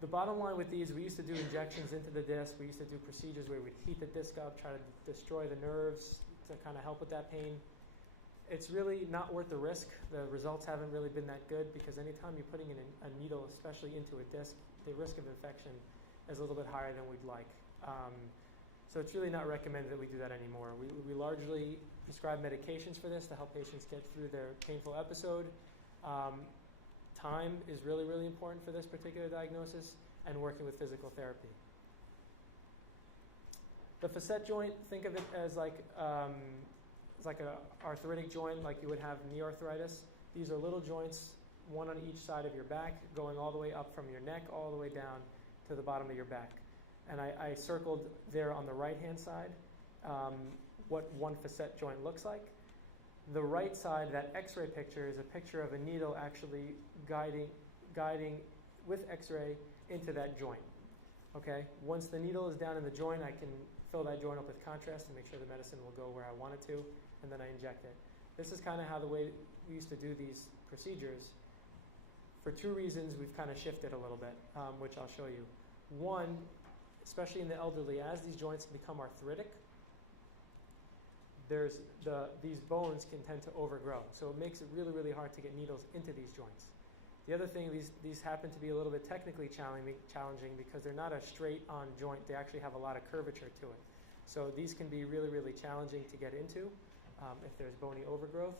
The bottom line with these, we used to do injections into the disc. We used to do procedures where we'd heat the disc up, try to destroy the nerves to kind of help with that pain. It's really not worth the risk. The results haven't really been that good because anytime you're putting in a needle, especially into a disc, the risk of infection is a little bit higher than we'd like. So it's really not recommended that we do that anymore. We largely prescribe medications for this to help patients get through their painful episode. Time is really, really important for this particular diagnosis, and working with physical therapy. The facet joint, think of it as like a arthritic joint like you would have knee arthritis. These are little joints, one on each side of your back, going all the way up from your neck all the way down to the bottom of your back. And I circled there on the right-hand side what one facet joint looks like. The right side, that x-ray picture, is a picture of a needle actually guiding with x-ray into that joint. Okay? Once the needle is down in the joint, I can fill that joint up with contrast and make sure the medicine will go where I want it to, and then I inject it. This is kind of how the way we used to do these procedures. For two reasons, we've kind of shifted a little bit, which I'll show you. One, especially in the elderly, as these joints become arthritic, these bones can tend to overgrow. So it makes it really, really hard to get needles into these joints. The other thing, these happen to be a little bit technically challenging because they're not a straight-on joint. They actually have a lot of curvature to it. So these can be really, really challenging to get into if there's bony overgrowth.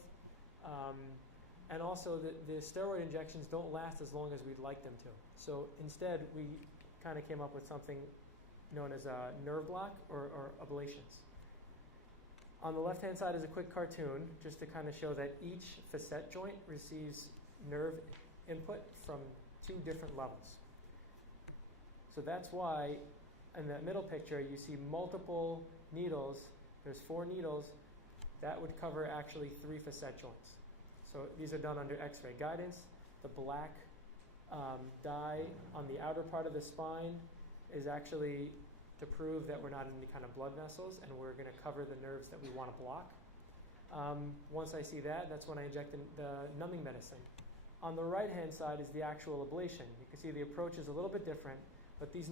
And also, the steroid injections don't last as long as we'd like them to. So instead, we kind of came up with something known as a nerve block or ablations. On the left-hand side is a quick cartoon just to kind of show that each facet joint receives nerve input from two different levels. So that's why in that middle picture you see multiple needles. There's 4 needles. That would cover actually 3 facet joints. So these are done under x-ray guidance. The black dye on the outer part of the spine is actually to prove that we're not in any kind of blood vessels and we're going to cover the nerves that we want to block. Once I see that, that's when I inject the numbing medicine. On the right-hand side is the actual ablation. You can see the approach is a little bit different, but these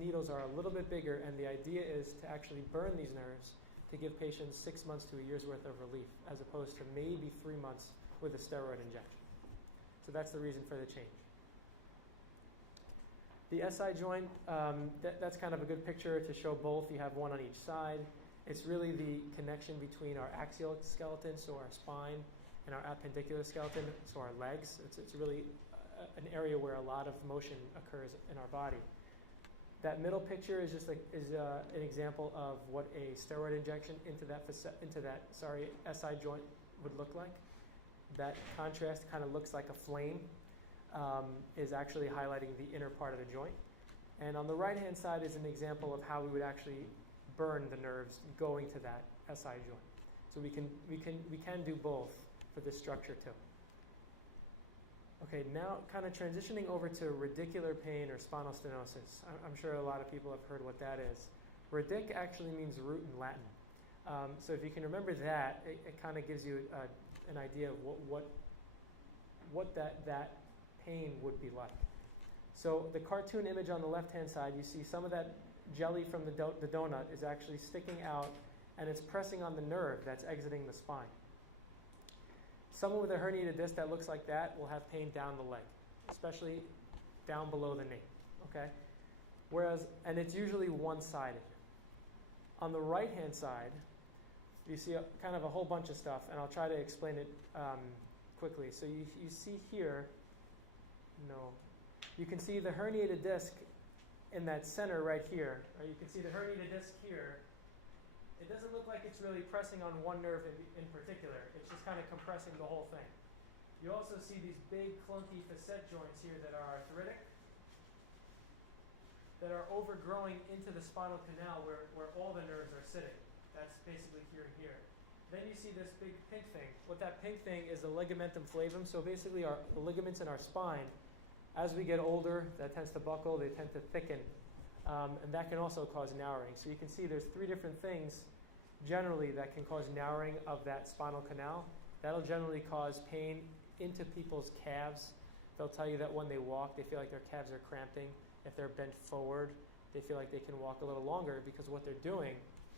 needles are a little bit bigger, and the idea is to actually burn these nerves to give patients 6 months to a year's worth of relief, as opposed to maybe 3 months with a steroid injection. So that's the reason for the change. The SI joint, that's kind of a good picture to show both. You have one on each side. It's really the connection between our axial skeleton, so our spine, and our appendicular skeleton, so our legs. It's really an area where a lot of motion occurs in our body. That middle picture is just an example of what a steroid injection into that SI joint would look like. That contrast kind of looks like a flame. Is actually highlighting the inner part of the joint. And on the right-hand side is an example of how we would actually burn the nerves going to that SI joint. So we can do both for this structure too. Okay, now kind of transitioning over to radicular pain or spinal stenosis. I'm sure a lot of people have heard what that is. Radic actually means root in Latin. So if you can remember that, it kind of gives you an idea of what that pain would be like. So the cartoon image on the left-hand side, you see some of that jelly from the donut is actually sticking out, and it's pressing on the nerve that's exiting the spine. Someone with a herniated disc that looks like that will have pain down the leg, especially down below the knee. Okay? And it's usually one-sided. On the right-hand side, you see kind of a whole bunch of stuff, and I'll try to explain it quickly. So you see here, no, You can see the herniated disc in that center right here. Right? You can see the herniated disc here. It doesn't look like it's really pressing on one nerve in particular. It's just kind of compressing the whole thing. You also see these big clunky facet joints here that are arthritic, that are overgrowing into the spinal canal where all the nerves are sitting. That's basically here and here. Then you see this big pink thing. What that pink thing is the ligamentum flavum. So basically the ligaments in our spine, as we get older, that tends to buckle, they tend to thicken. And that can also cause narrowing. So you can see there's three different things generally that can cause narrowing of that spinal canal. That'll generally cause pain into people's calves. They'll tell you that when they walk, they feel like their calves are cramping. If they're bent forward, they feel like they can walk a little longer because what they're doing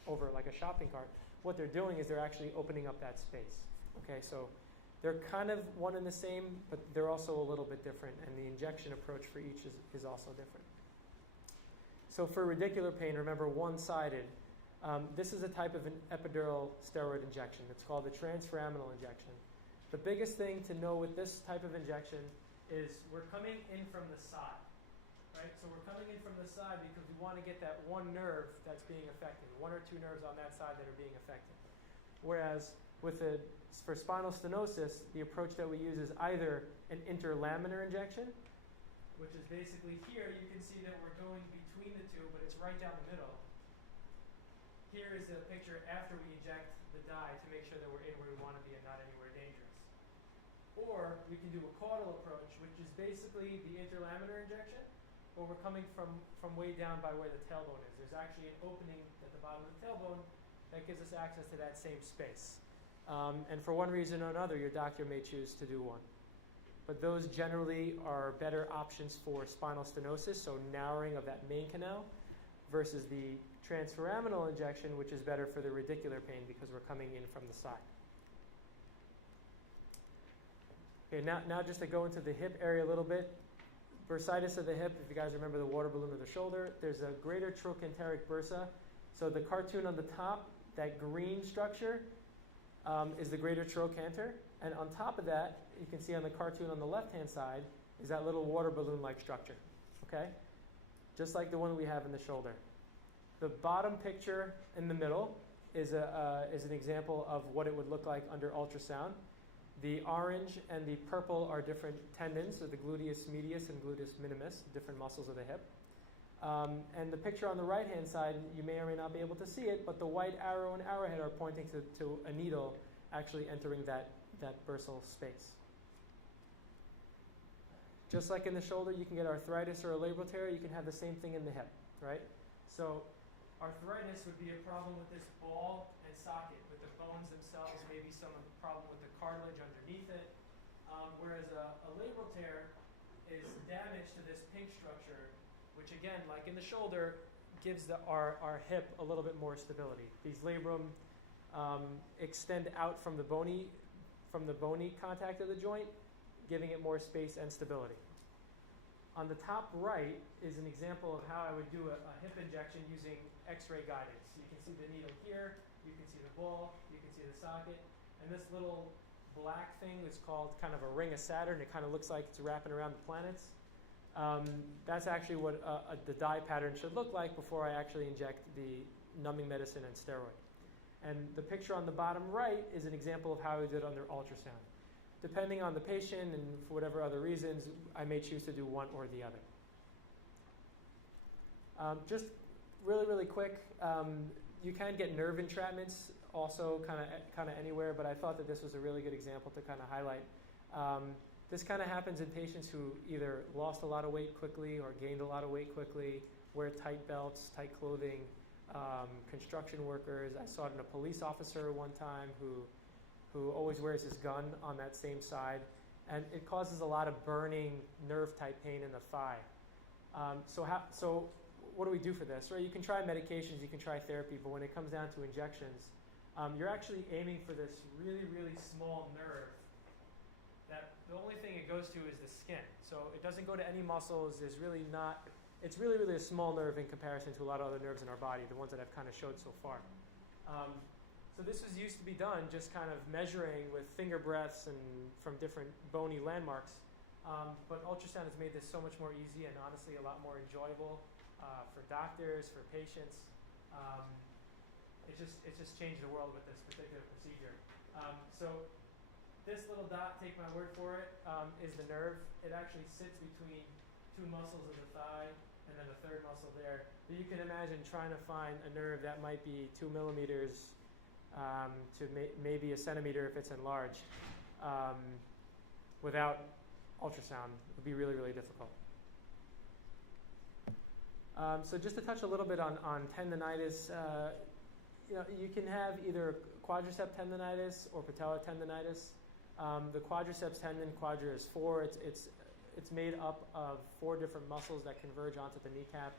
over like a shopping cart, what they're doing is they're actually opening up that space. Okay, so they're kind of one and the same, but they're also a little bit different, and the injection approach for each is also different. So for radicular pain, remember one-sided. This is a type of an epidural steroid injection. It's called the transforaminal injection. The biggest thing to know with this type of injection is we're coming in from the side, right? So we're coming in from the side because we want to get that one nerve that's being affected, one or two nerves on that side that are being affected. Whereas for spinal stenosis, the approach that we use is either an interlaminar injection, which is basically here. You can see that we're going between the two, but it's right down the middle. Here is a picture after we inject the dye to make sure that we're in where we want to be and not anywhere dangerous. Or we can do a caudal approach, which is basically the interlaminar injection, but we're coming from way down by where the tailbone is. There's actually an opening at the bottom of the tailbone that gives us access to that same space. And for one reason or another, your doctor may choose to do one. But those generally are better options for spinal stenosis, so narrowing of that main canal, versus the transforaminal injection, which is better for the radicular pain because we're coming in from the side. Okay, now just to go into the hip area a little bit. Bursitis of the hip, if you guys remember the water balloon of the shoulder, there's a greater trochanteric bursa. So the cartoon on the top, that green structure, is the greater trochanter. And on top of that, you can see on the cartoon on the left-hand side, is that little water balloon-like structure, okay? Just like the one we have in the shoulder. The bottom picture in the middle is an example of what it would look like under ultrasound. The orange and the purple are different tendons, so the gluteus medius and gluteus minimus, different muscles of the hip. And the picture on the right-hand side, you may or may not be able to see it, but the white arrow and arrowhead are pointing to a needle actually entering that bursal space. Just like in the shoulder, you can get arthritis or a labral tear, you can have the same thing in the hip, right? So arthritis would be a problem with this ball and socket, with the bones themselves, maybe some problem with the cartilage underneath it. Whereas a labral tear is damage to this pink structure, which again, like in the shoulder, gives our hip a little bit more stability. These labrum extend out from the bony contact of the joint, giving it more space and stability. On the top right is an example of how I would do a hip injection using X-ray guidance. So you can see the needle here, you can see the ball, you can see the socket, and this little black thing is called kind of a ring of Saturn. It kind of looks like it's wrapping around the planets. That's actually what the dye pattern should look like before I actually inject the numbing medicine and steroid. And the picture on the bottom right is an example of how I did under ultrasound. Depending on the patient and for whatever other reasons, I may choose to do one or the other. Just really quick, you can get nerve entrapments also kind of anywhere, but I thought that this was a really good example to kind of highlight. This kind of happens in patients who either lost a lot of weight quickly or gained a lot of weight quickly, wear tight belts, tight clothing, construction workers. I saw it in a police officer one time who always wears his gun on that same side, and it causes a lot of burning nerve-type pain in the thigh. So what do we do for this? Right, you can try medications, you can try therapy, but when it comes down to injections, you're actually aiming for this really small nerve that the only thing it goes to is the skin. So it doesn't go to any muscles. It's really a small nerve in comparison to a lot of other nerves in our body, the ones that I've kind of showed so far. So this was used to be done just kind of measuring with finger breaths and from different bony landmarks But ultrasound has made this so much more easy and honestly a lot more enjoyable for doctors, for patients. It's just changed the world with this particular procedure. So this little dot, take my word for it, is the nerve. It actually sits between two muscles of the thigh and then a third muscle there. But you can imagine trying to find a nerve that might be 2 millimeters to maybe a centimeter if it's enlarged without ultrasound. It would be really, really difficult. So just to touch a little bit on tendonitis, you can have either quadricep tendonitis or patellar tendonitis. The quadriceps tendon, quadra is 4. It's made up of 4 different muscles that converge onto the kneecap.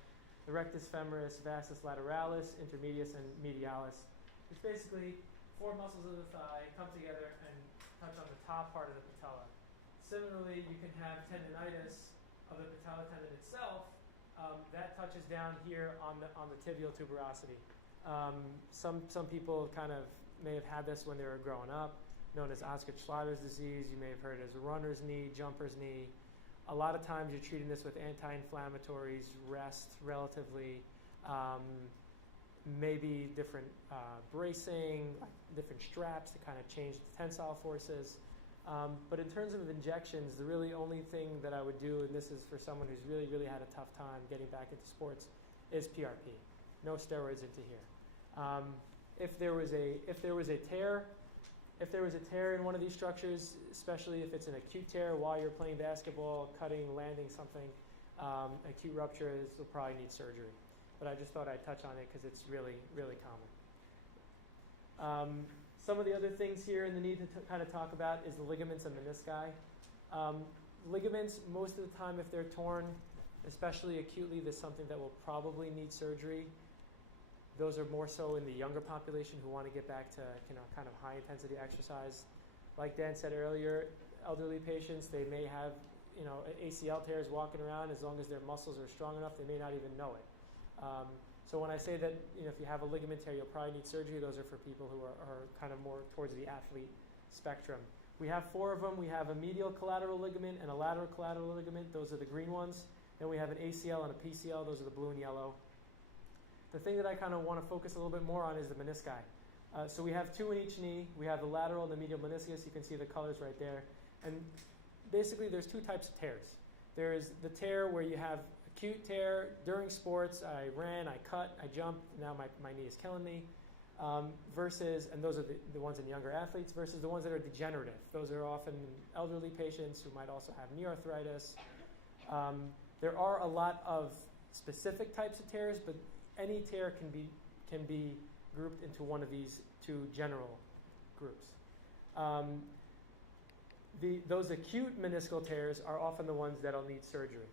The rectus femoris, vastus lateralis, intermedius, and medialis. It's basically 4 muscles of the thigh come together and touch on the top part of the patella. Similarly, you can have tendinitis of the patellar tendon itself. That touches down here on the tibial tuberosity. Some people kind of may have had this when they were growing up, known as Osgood-Schlatters disease. You may have heard it as runner's knee, jumper's knee. A lot of times you're treating this with anti-inflammatories, rest relatively, maybe different bracing, different straps to kind of change the tensile forces. But in terms of injections, the really only thing that I would do, and this is for someone who's really, really had a tough time getting back into sports, is PRP. No steroids into here. If there was a tear in one of these structures, especially if it's an acute tear while you're playing basketball, cutting, landing something, acute rupture, this will probably need surgery. But I just thought I'd touch on it because it's really, really common. Some of the other things here in the need to kind of talk about is the ligaments and menisci. Ligaments, most of the time if they're torn, especially acutely, there's something that will probably need surgery. Those are more so in the younger population who want to get back to kind of high intensity exercise. Like Dan said earlier, elderly patients, they may have ACL tears walking around. As long as their muscles are strong enough, they may not even know it. So when I say that if you have a ligament tear, you'll probably need surgery, those are for people who are kind of more towards the athlete spectrum. We have 4 of them. We have a medial collateral ligament and a lateral collateral ligament. Those are the green ones. Then we have an ACL and a PCL. Those are the blue and yellow. The thing that I kind of want to focus a little bit more on is the menisci. So we have 2 in each knee. We have the lateral and the medial meniscus. You can see the colors right there. And basically there's 2 types of tears. There's the tear where you have acute tear during sports. I ran, I cut, I jumped. Now my knee is killing me. Versus, and those are the ones in younger athletes, versus the ones that are degenerative. Those are often elderly patients who might also have knee arthritis. There are a lot of specific types of tears, but any tear can be grouped into one of these 2 general groups. Those acute meniscal tears are often the ones that'll need surgery.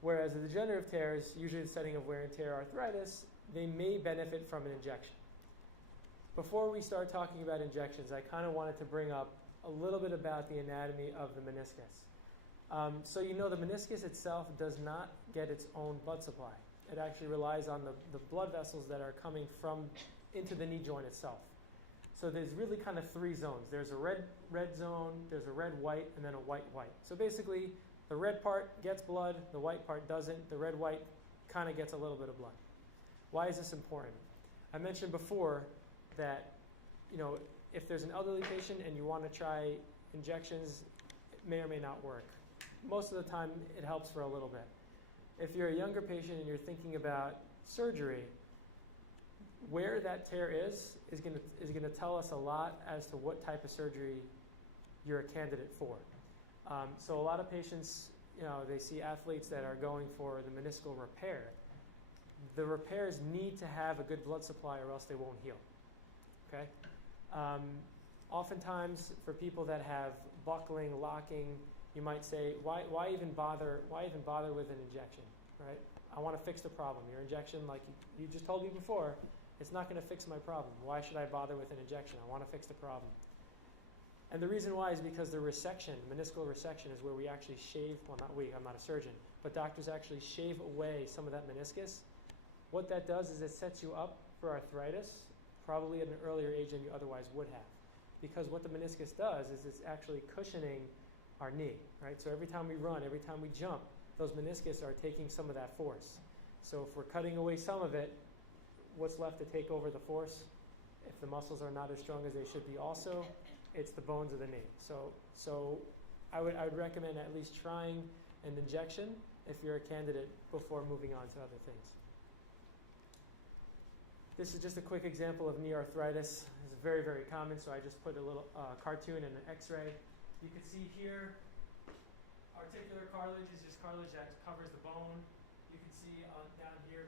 Whereas the degenerative tears, usually the setting of wear and tear arthritis, they may benefit from an injection. Before we start talking about injections, I kind of wanted to bring up a little bit about the anatomy of the meniscus. So the meniscus itself does not get its own blood supply. It actually relies on the blood vessels that are coming into the knee joint itself. So there's really kind of 3 zones. There's a red zone, there's a red-white, and then a white-white. So basically, the red part gets blood, the white part doesn't. The red-white kind of gets a little bit of blood. Why is this important? I mentioned before that, if there's an elderly patient and you want to try injections, it may or may not work. Most of the time, it helps for a little bit. If you're a younger patient and you're thinking about surgery, where that tear is going to tell us a lot as to what type of surgery you're a candidate for. So a lot of patients, they see athletes that are going for the meniscal repair. The repairs need to have a good blood supply or else they won't heal. Okay? Oftentimes, for people that have buckling, locking, you might say, why even bother with an injection, right? I want to fix the problem. Your injection, like you just told me before, it's not going to fix my problem. Why should I bother with an injection? I want to fix the problem. And the reason why is because the resection, meniscal resection, is where we actually shave, well, not we, I'm not a surgeon, but doctors actually shave away some of that meniscus. What that does is it sets you up for arthritis, probably at an earlier age than you otherwise would have. Because what the meniscus does is it's actually cushioning our knee, right? So every time we run, every time we jump, those meniscus are taking some of that force. So if we're cutting away some of it, what's left to take over the force? If the muscles are not as strong as they should be also, it's the bones of the knee. So I would recommend at least trying an injection if you're a candidate before moving on to other things. This is just a quick example of knee arthritis. It's very, very common, so I just put a little cartoon and an x-ray. You can see here, articular cartilage is just cartilage that covers the bone. You can see down here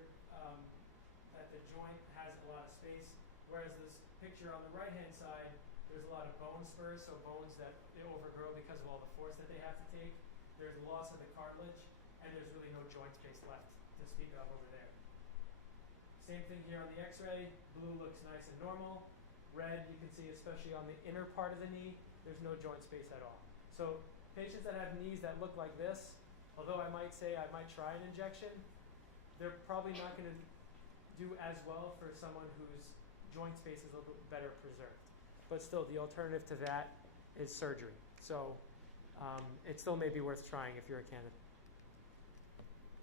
that the joint has a lot of space, whereas this picture on the right-hand side, there's a lot of bone spurs, so bones that they overgrow because of all the force that they have to take. There's loss of the cartilage, and there's really no joint space left to speak of over there. Same thing here on the x-ray. Blue looks nice and normal. Red, you can see especially on the inner part of the knee, there's no joint space at all. So patients that have knees that look like this, although I might say I might try an injection, they're probably not going to do as well for someone whose joint space is a little bit better preserved. But still, the alternative to that is surgery. So it still may be worth trying if you're a candidate.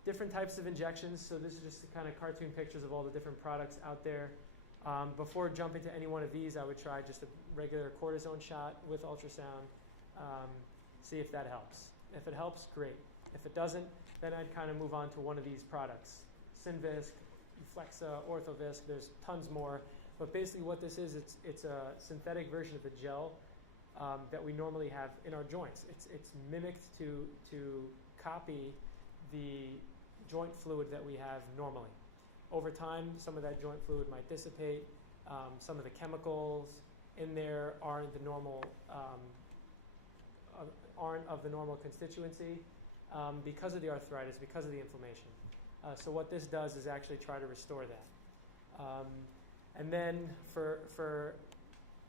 Different types of injections. So this is just the kind of cartoon pictures of all the different products out there. Before jumping to any one of these, I would try just a regular cortisone shot with ultrasound. See if that helps. If it helps, great. If it doesn't, then I'd kind of move on to one of these products. Synvisc, Flexa, Orthovisc, there's tons more. But basically what this is, it's a synthetic version of the gel that we normally have in our joints. It's mimicked to copy the joint fluid that we have normally. Over time, some of that joint fluid might dissipate. Some of the chemicals in there aren't of the normal constituency because of the arthritis, because of the inflammation. So what this does is actually try to restore that. And then for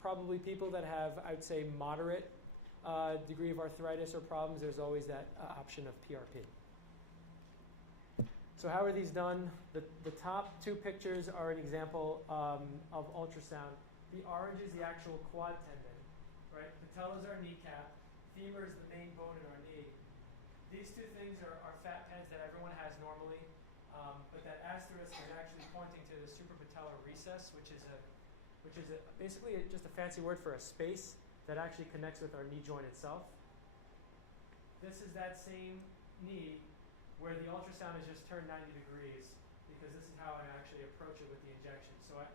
probably people that have, I would say, moderate degree of arthritis or problems, there's always that option of PRP. So how are these done? The top two pictures are an example of ultrasound. The orange is the actual quad tendon, right? Patella is our kneecap. Femur is the main bone in our knee. These two things are fat pads that everyone has normally, but that asterisk is actually pointing to the suprapatellar recess, which is basically just a fancy word for a space that actually connects with our knee joint itself. This is that same knee where the ultrasound is just turned 90 degrees, because this is how I actually approach it with the injection. So I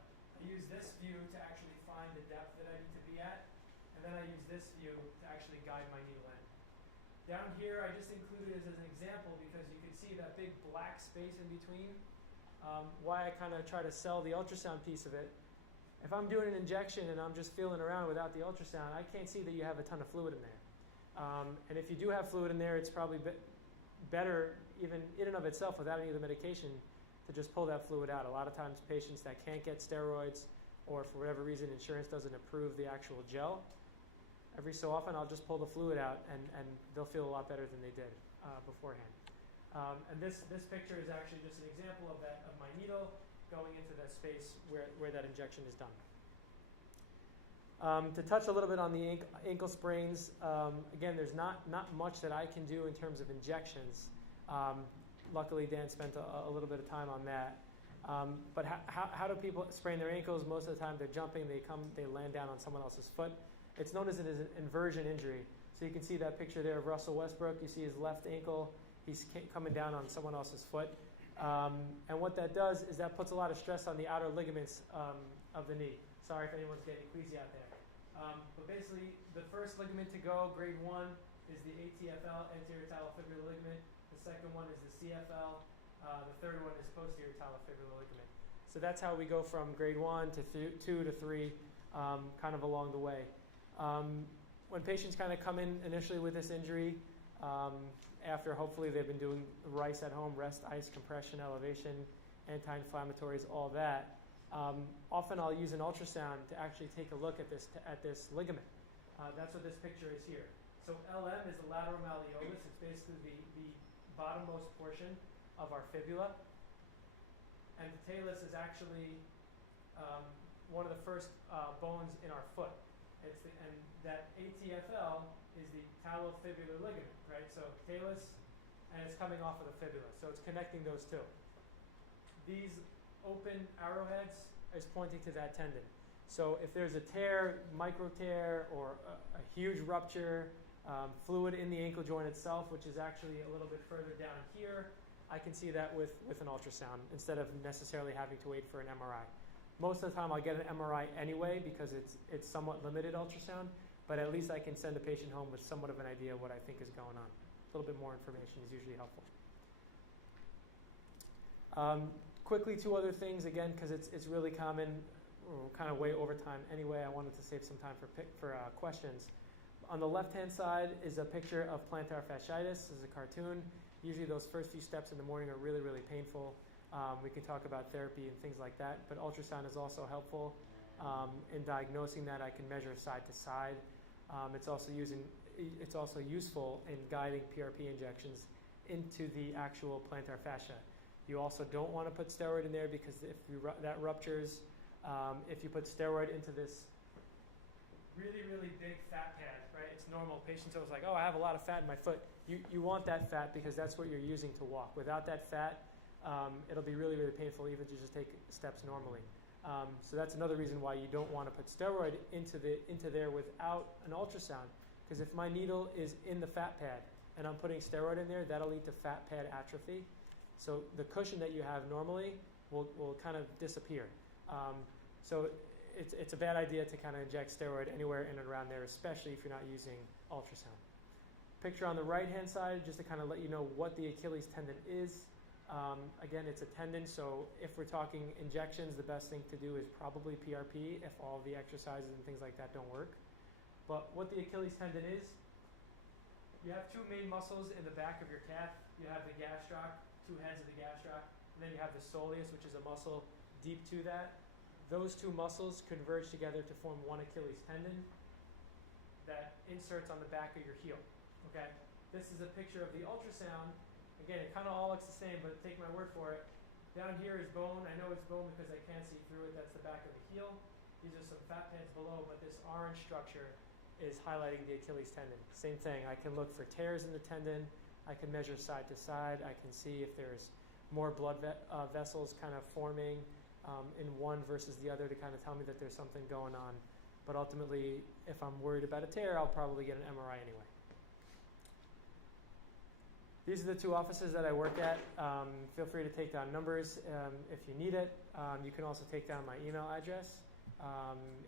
use this view to actually find the depth that I need to be at, and then I use this view to actually guide my needle in. Down here, I just included it as an example because you can see that big black space in between. Why I kind of try to sell the ultrasound piece of it. If I'm doing an injection and I'm just feeling around without the ultrasound, I can't see that you have a ton of fluid in there. And if you do have fluid in there, it's probably better, even in and of itself, without any of the medication, to just pull that fluid out. A lot of times patients that can't get steroids, or for whatever reason insurance doesn't approve the actual gel, every so often I'll just pull the fluid out and they'll feel a lot better than they did beforehand. And this picture is actually just an example of my needle going into that space where that injection is done. To touch a little bit on the ankle sprains, again, there's not much that I can do in terms of injections. Luckily, Dan spent a little bit of time on that. But how do people sprain their ankles? Most of the time, they're jumping. They land down on someone else's foot. It's known as an inversion injury. So you can see that picture there of Russell Westbrook. You see his left ankle. He's coming down on someone else's foot. And what that does is that puts a lot of stress on the outer ligaments of the knee. Sorry if anyone's getting queasy out there. But basically, the first ligament to go, grade 1, is the ATFL, anterior talofibular ligament. The second one is the CFL. The third one is posterior talofibular ligament. So that's how we go from grade 1 to 2 to 3, kind of along the way. When patients kind of come in initially with this injury, after hopefully they've been doing RICE at home, rest, ice, compression, elevation, anti-inflammatories, all that, often I'll use an ultrasound to actually take a look at this ligament. That's what this picture is here. So LM is the lateral malleolus. It's basically the bottommost portion of our fibula. And the talus is actually one of the first bones in our foot. And that ATFL is the talofibular ligament, right? So talus, and it's coming off of the fibula. So it's connecting those two. These open arrowheads is pointing to that tendon. So if there's a tear, micro tear, or a huge rupture, fluid in the ankle joint itself, which is actually a little bit further down here, I can see that with an ultrasound instead of necessarily having to wait for an MRI. Most of the time I'll get an MRI anyway because it's somewhat limited ultrasound, but at least I can send a patient home with somewhat of an idea of what I think is going on. A little bit more information is usually helpful. Quickly, two other things, again, because it's really common. We're kind of way over time anyway. I wanted to save some time for questions. On the left-hand side is a picture of plantar fasciitis. This is a cartoon. Usually those first few steps in the morning are really, really painful. We can talk about therapy and things like that, but ultrasound is also helpful in diagnosing that. I can measure side to side. It's also useful in guiding PRP injections into the actual plantar fascia. You also don't want to put steroid in there because if that ruptures, if you put steroid into this really, really big fat pad, right? It's normal. Patients always like, oh, I have a lot of fat in my foot. You want that fat because that's what you're using to walk. Without that fat, it'll be really, really painful even to just take steps normally. So that's another reason why you don't want to put steroid into there without an ultrasound. Because if my needle is in the fat pad and I'm putting steroid in there, that'll lead to fat pad atrophy. So the cushion that you have normally will kind of disappear. So it's a bad idea to kind of inject steroid anywhere in and around there, especially if you're not using ultrasound. Picture on the right-hand side, just to kind of let you know what the Achilles tendon is. Again, it's a tendon, so if we're talking injections, the best thing to do is probably PRP if all the exercises and things like that don't work. But what the Achilles tendon is, you have two main muscles in the back of your calf. You have the gastroc, two heads of the gastroc, and then you have the soleus, which is a muscle deep to that. Those two muscles converge together to form one Achilles tendon that inserts on the back of your heel. Okay? This is a picture of the ultrasound. Again, it kind of all looks the same, but take my word for it. Down here is bone. I know it's bone because I can't see through it. That's the back of the heel. These are some fat pads below, but this orange structure is highlighting the Achilles tendon. Same thing. I can look for tears in the tendon. I can measure side to side. I can see if there's more blood vessels kind of forming in one versus the other to kind of tell me that there's something going on. But ultimately, if I'm worried about a tear, I'll probably get an MRI anyway. These are the two offices that I work at. Feel free to take down numbers if you need it. You can also take down my email address.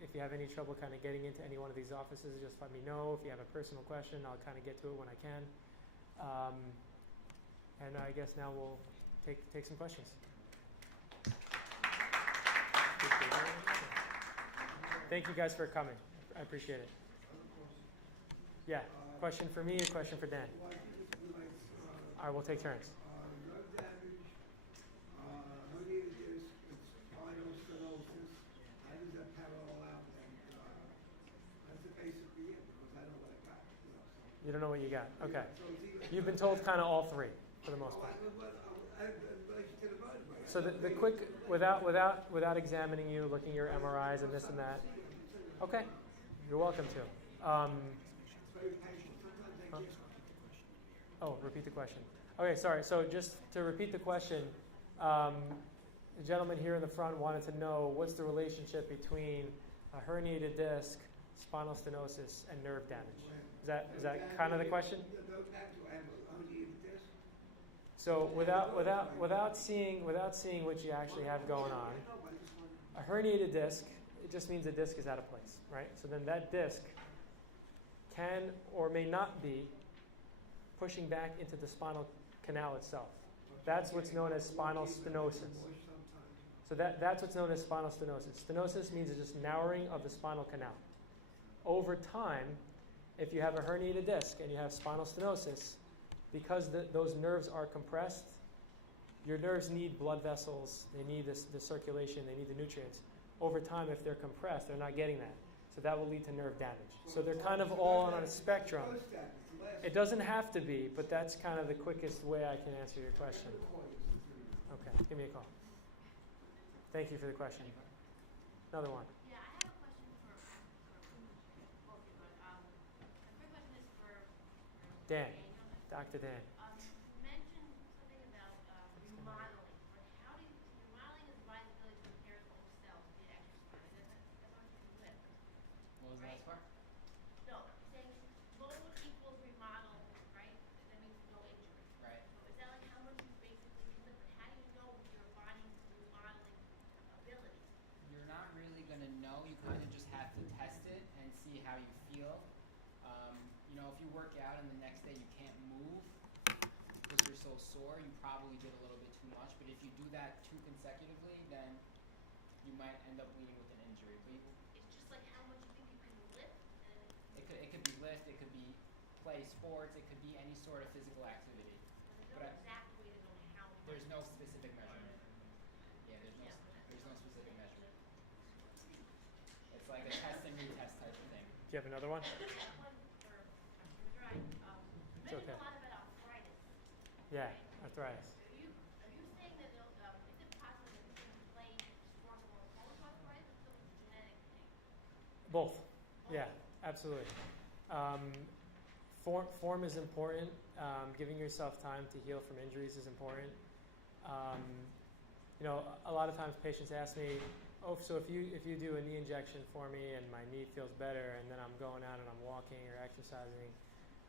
If you have any trouble kind of getting into any one of these offices, just let me know. If you have a personal question, I'll kind of get to it when I can. And I guess now we'll take some questions. Thank you guys for coming. I appreciate it. Yeah, question for me, a question for Dan. All right, we'll take turns. Nerve damage, herniated disc, spinal stenosis. How does that parallel out? And that's the basically it because I don't know what I got. You don't know what you got. Okay. So it's either, You've been told kind of all three for the most part. So the quick, without examining you, looking at your MRIs and this and that. Okay, you're welcome to. Oh, repeat the question. Okay, sorry. So just to repeat the question, the gentleman here in the front wanted to know what's the relationship between a herniated disc, spinal stenosis, and nerve damage. Is that kind of the question? So without seeing what you actually have going on, a herniated disc, it just means the disc is out of place, right? So then that disc can or may not be pushing back into the spinal canal itself. That's what's known as spinal stenosis. So that's what's known as spinal stenosis. Stenosis means it's just narrowing of the spinal canal. Over time, if you have a herniated disc and you have spinal stenosis, because those nerves are compressed, your nerves need blood vessels, they need the circulation, they need the nutrients. Over time, if they're compressed, they're not getting that. So that will lead to nerve damage. So they're kind of all on a spectrum. It doesn't have to be, but that's kind of the quickest way I can answer your question. Okay, give me a call. Thank you for the question. Another one. Yeah, I have a question for both of you, but Dan, Dr. Dan. You mentioned something about remodeling, but how do you, remodeling is advised really to repair the old cells via exercise. That's what you lift. What was the last part? No, saying load equals remodel, right? That means no injury. Right. So is that like how much you basically can lift? But how do you know your body's remodeling ability? You're not really going to know. You kind of just have to test it and see how you feel. If you work out and the next day you can't move because you're so sore, you probably did a little bit too much. But if you do that too consecutively, then you might end up leading with an injury. But It's just like how much you think you can lift, and it could be lift, it could be play sports, it could be any sort of physical activity. there's no But exact way to know how much. there's no specific measurement. Yeah, there's no specific measurement. It's like a test and retest type of thing. Do you have another one? One for Dr. Mizrahi. You mentioned okay. a lot about arthritis. Yeah, arthritis. Are you saying that is it possible that you can play sports or opposed to arthritis, or something genetic thing? Both. Yeah, absolutely. Form is important. Giving yourself time to heal from injuries is important. A lot of times patients ask me, "Oh, so if you do a knee injection for me and my knee feels better, and then I'm going out and I'm walking or exercising,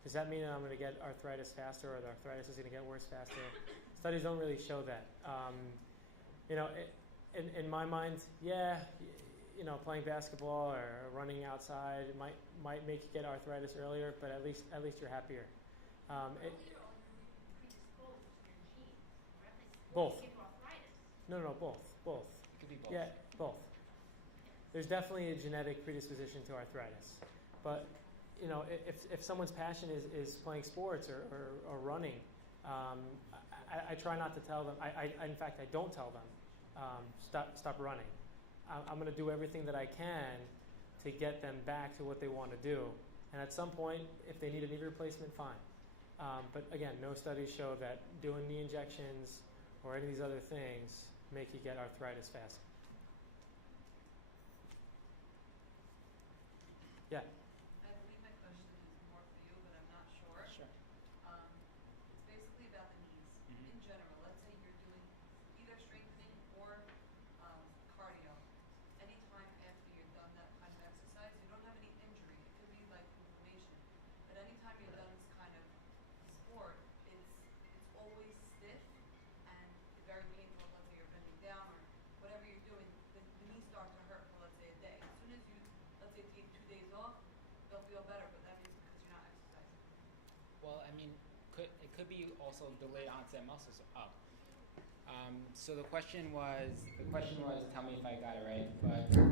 does that mean that I'm going to get arthritis faster, or the arthritis is going to get worse faster?" Studies don't really show that. In my mind, yeah, playing basketball or running outside might make you get arthritis earlier, but at least you're happier. Earlier, or you're predisposed to your genes, right? Both. Give you arthritis. No, both. It could be both. Yeah, both. There's definitely a genetic predisposition to arthritis, but if someone's passion is playing sports or running, I try not to tell them. In fact, I don't tell them stop running. I'm going to do everything that I can to get them back to what they want to do, and at some point, if they need a knee replacement, fine. But again, no studies show that doing knee injections or any of these other things make you get arthritis faster. Yeah. I believe my question is more for you, but I'm not sure. Sure. It's basically about the knees. Mhm. In general, let's say you're doing either strengthening or cardio. Anytime after you've done that kind of exercise, you don't have any injury. It could be like inflammation. But anytime you've done this kind of sport, it's always stiff and very painful. Let's say you're bending down or whatever you're doing, the knees start to hurt for, let's say, a day. As soon as you, let's say, take 2 days off, they'll feel better, but that means because you're not exercising. Well, I mean, it could be also delayed onset muscles up. So the question was, tell me if I got it right, but the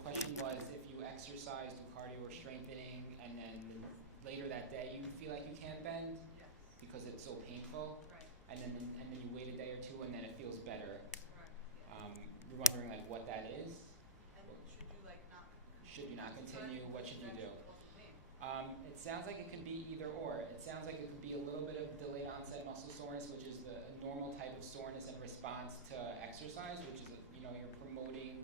question was if you exercise, do cardio or strengthening, and then later that day you feel like you can't bend Yes. because it's so painful, Right. and then you wait a day or two and then it feels better. Right. Yeah. You're wondering like what that is? And should you like not? Should you not continue? What should you do? Also pain. It sounds like it could be either or. It sounds like it could be a little bit of delayed onset muscle soreness, which is the normal type of soreness in response to exercise, which is, you're promoting,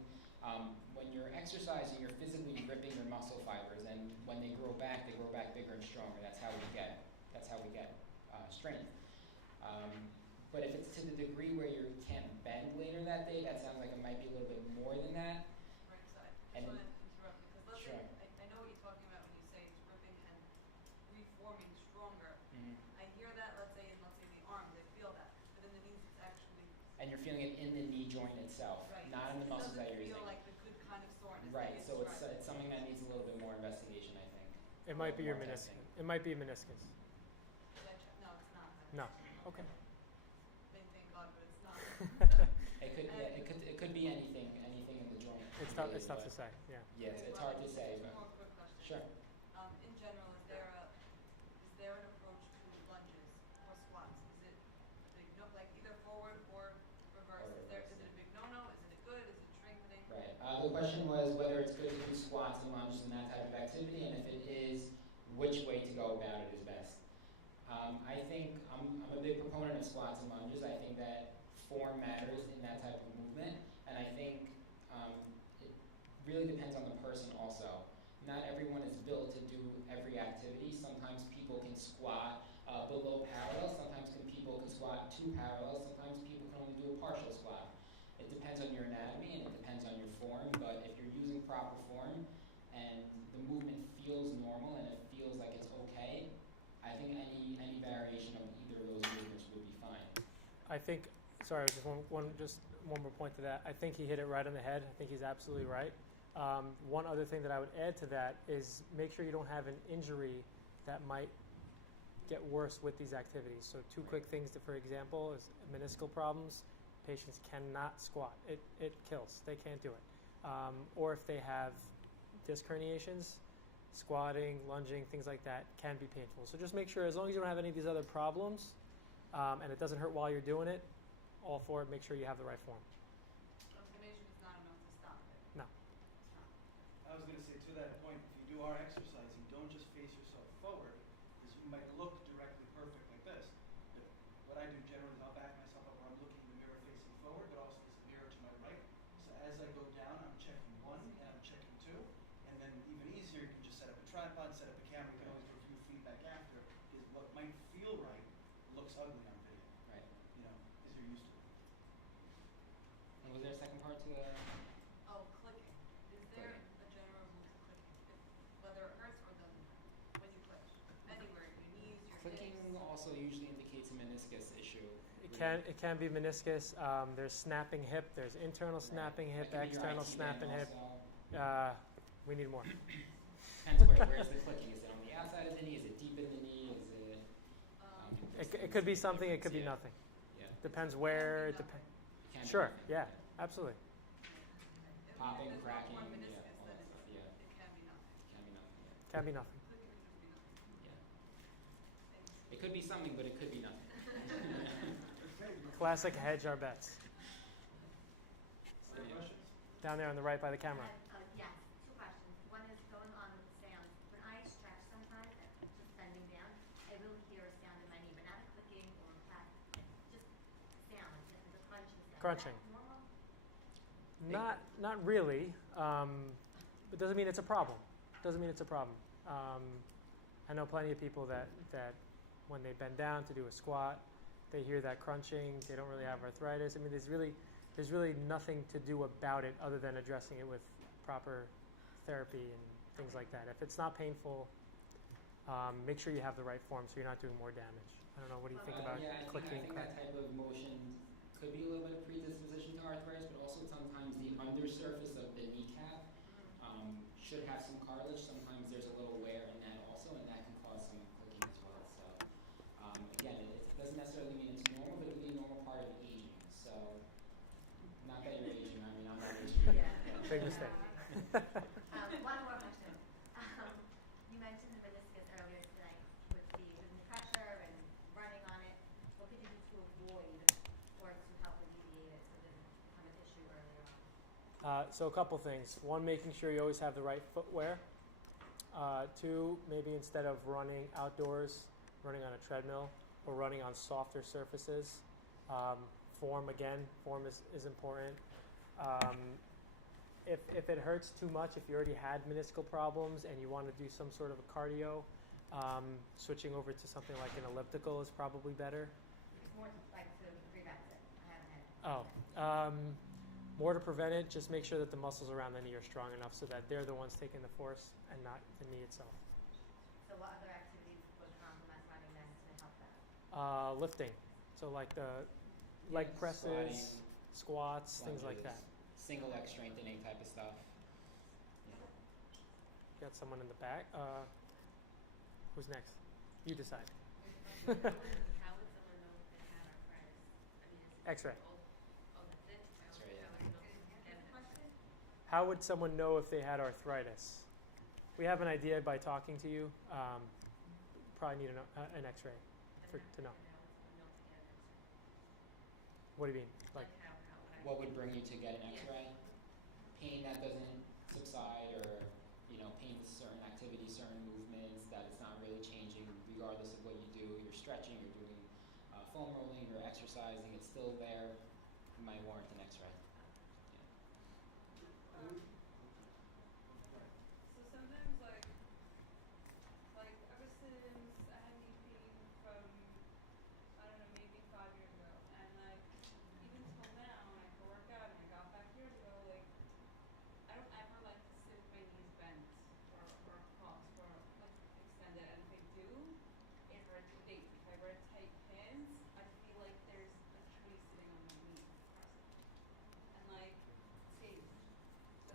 when you're exercising, you're physically ripping your muscle fibers, and when they grow back bigger and stronger. That's how we get strength. But if it's to the degree where you can't bend later that day, that sounds like it might be a little bit more than that. Right side. And- I just want to interrupt because let's Sure. say, I know what you're talking about when you say it's ripping and reforming stronger. Mhm. I hear that, let's say the arms, I feel that. But in the knees, it's actually And you're feeling it in the knee joint itself, right. not in the muscles that you're It doesn't using. feel like the good kind of soreness. that Right, you so it's described. something that needs a little bit more investigation, I think. It might be your More meniscus. testing. It might be a meniscus. No, it's not. No. Okay. Thank God, but it's not. It could be anything in the joint. It's tough really, to but- say. Yeah. Yeah, it's hard to say, Just but one more quick question. sure. In general, is there an approach to lunges or squats? Is it big like either forward or reverse? Or Is it reverse. a big no-no? Is it good? Is it strengthening? Right. The question was whether it's good to do squats and lunges and that type of activity, and if it is, which way to go about it is best. I think I'm a big proponent of squats and lunges. I think that form matters in that type of movement, and I think it really depends on the person also. not everyone is built to do every activity. Sometimes people can squat below parallel. Sometimes people can squat 2 parallels. Sometimes people can only do a partial squat. It depends on your anatomy and it depends on your form, but if you're using proper form and the movement feels normal and it feels like it's okay, I think any variation of either of those movements would be fine. I think, sorry, just one more point to that. I think he hit it right on the head. I think he's absolutely right. One other thing that I would add to that is make sure you don't have an injury that might get worse with these activities. So 2 quick things, for example, is meniscal problems. Patients cannot squat. It kills. They can't do it. Or if they have disc herniations, squatting, lunging, things like that can be painful. So just make sure, as long as you don't have any of these other problems, and it doesn't hurt while you're doing it, all for it, make sure you have the right form. Inflammation is not enough to stop it. No. I was going to say to that point, if you do our exercising, don't just face yourself forward, because you might look directly perfect like this. But what I do generally is I'll back myself up where I'm looking in the mirror facing forward, but also there's a mirror to my right. So as I go down, I'm checking 1 and I'm checking 2. And then even easier, you can just set up a tripod, set up a camera. You can always review feedback after, because what might feel right looks ugly on video. Right. You know, because you're used to it. And was there a second part to that? Oh, clicking. Is there a general rule to clicking? Whether it hurts or doesn't hurt when you click? Anywhere, your knees, your Clicking hips. also usually indicates a meniscus issue. It can be meniscus. There's snapping hip. There's internal snapping hip, That could be your external IT snapping hip. also. We need more. Depends where's the clicking. Is it on the outside of the knee? Is it deep in the knee? Is it? It could be something. It could be nothing. Yeah. Depends where. It depends. It can be Sure. nothing. Yeah. Absolutely. Popping, There's not cracking, one yeah, meniscus all that that is- stuff, yeah. It can be nothing. It can be nothing, yeah. Can be nothing. Clicking can just be nothing. Yeah. It could be something, but it could be nothing. Classic hedge our bets. Any questions? Down there on the right by the camera. Yes, 2 questions. One is going on with the sounds. When I stretch sometimes, just bending down, I will hear a sound in my knee, but not a clicking or a clap. Just sound, like the crunching sound. Crunching. Is that normal? Not really. It doesn't mean it's a problem. Doesn't mean it's a problem. I know plenty of people that when they bend down to do a squat, they hear that crunching. They don't really have arthritis. I mean, there's really nothing to do about it other than addressing it with proper therapy and things like that. If it's not painful, make sure you have the right form so you're not doing more damage. I don't know. What do you think about clicking? I think that type of motion could be a little bit of predisposition to arthritis, but also sometimes the undersurface of the kneecap should have some cartilage. Sometimes there's a little wear in that also, and that can cause some clicking as well. So again, it doesn't necessarily mean it's normal, but it can be a normal part of aging. So not that you're aging. I mean, I'm not aging. Yeah. Big mistake. One more question. You mentioned the meniscus earlier tonight with the pressure and running on it. What could you do to avoid or to help alleviate it so it doesn't become an issue earlier on? So a couple things. One, making sure you always have the right footwear. 2, maybe instead of running outdoors, running on a treadmill or running on softer surfaces. Form is important. If it hurts too much, if you already had meniscal problems and you want to do some sort of a cardio, switching over to something like an elliptical is probably better. It's more like to prevent it. I haven't had it. More to prevent it, just make sure that the muscles around the knee are strong enough so that they're the ones taking the force and not the knee itself. So what other activities would complement running then to help that? Lifting, so like the leg presses, Squatting, squats, things like lunges, that. Single leg strengthening type of stuff. Got someone in the back. Who's next? You decide. How would someone know if they had arthritis? I mean, is it X-ray. Oh, that's it? That's right, yeah. How would someone know if they had arthritis? We have an idea by talking to you. Probably need an X-ray to know. What do you mean? Like What would bring you to get an X-ray? Pain that doesn't subside, or pain with certain activities, certain movements that it's not really changing regardless of what you do. You're stretching, you're doing foam rolling, you're exercising, it's still there. You might warrant an X-ray. So sometimes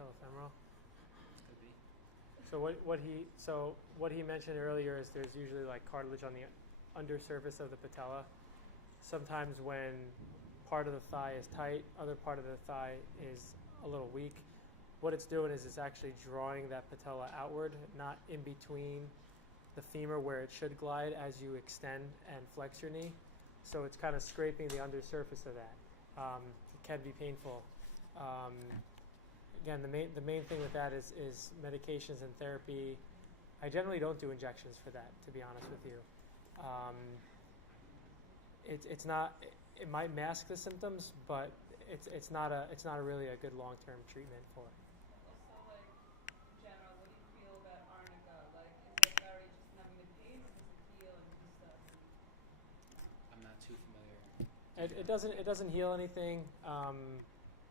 patellofemoral. Could be. So what he mentioned earlier is there's usually like cartilage on the undersurface of the patella. Sometimes when part of the thigh is tight, other part of the thigh is a little weak. What it's doing is it's actually drawing that patella outward, not in between the femur where it should glide as you extend and flex your knee. So it's kind of scraping the undersurface of that. It can be painful. Again, the main thing with that is medications and therapy. I generally don't do injections for that, to be honest with you. It's not. It might mask the symptoms, but it's not a really a good long-term treatment for it. Also, like, in general, what do you feel about arnica? Like, is it very just numbing the pain, or does it heal and do stuff? I'm not too familiar. It doesn't heal anything.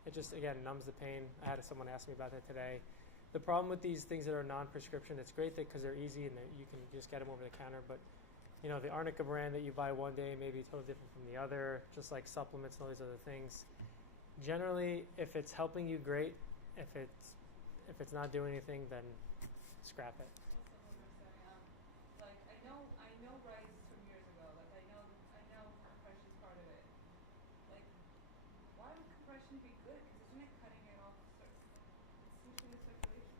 It just, again, numbs the pain. I had someone ask me about that today. The problem with these things that are non-prescription, it's great because they're easy and you can just get them over the counter. But, you know, the arnica brand that you buy one day may be totally different from the other, just like supplements and all these other things. Generally, if it's helping you, great. If it's not doing anything, then scrap it. Also, like, I know rice from years ago. Like, I know compression's part of it. Like, why would compression be good? Because isn't it cutting it off? It seems to be circulation.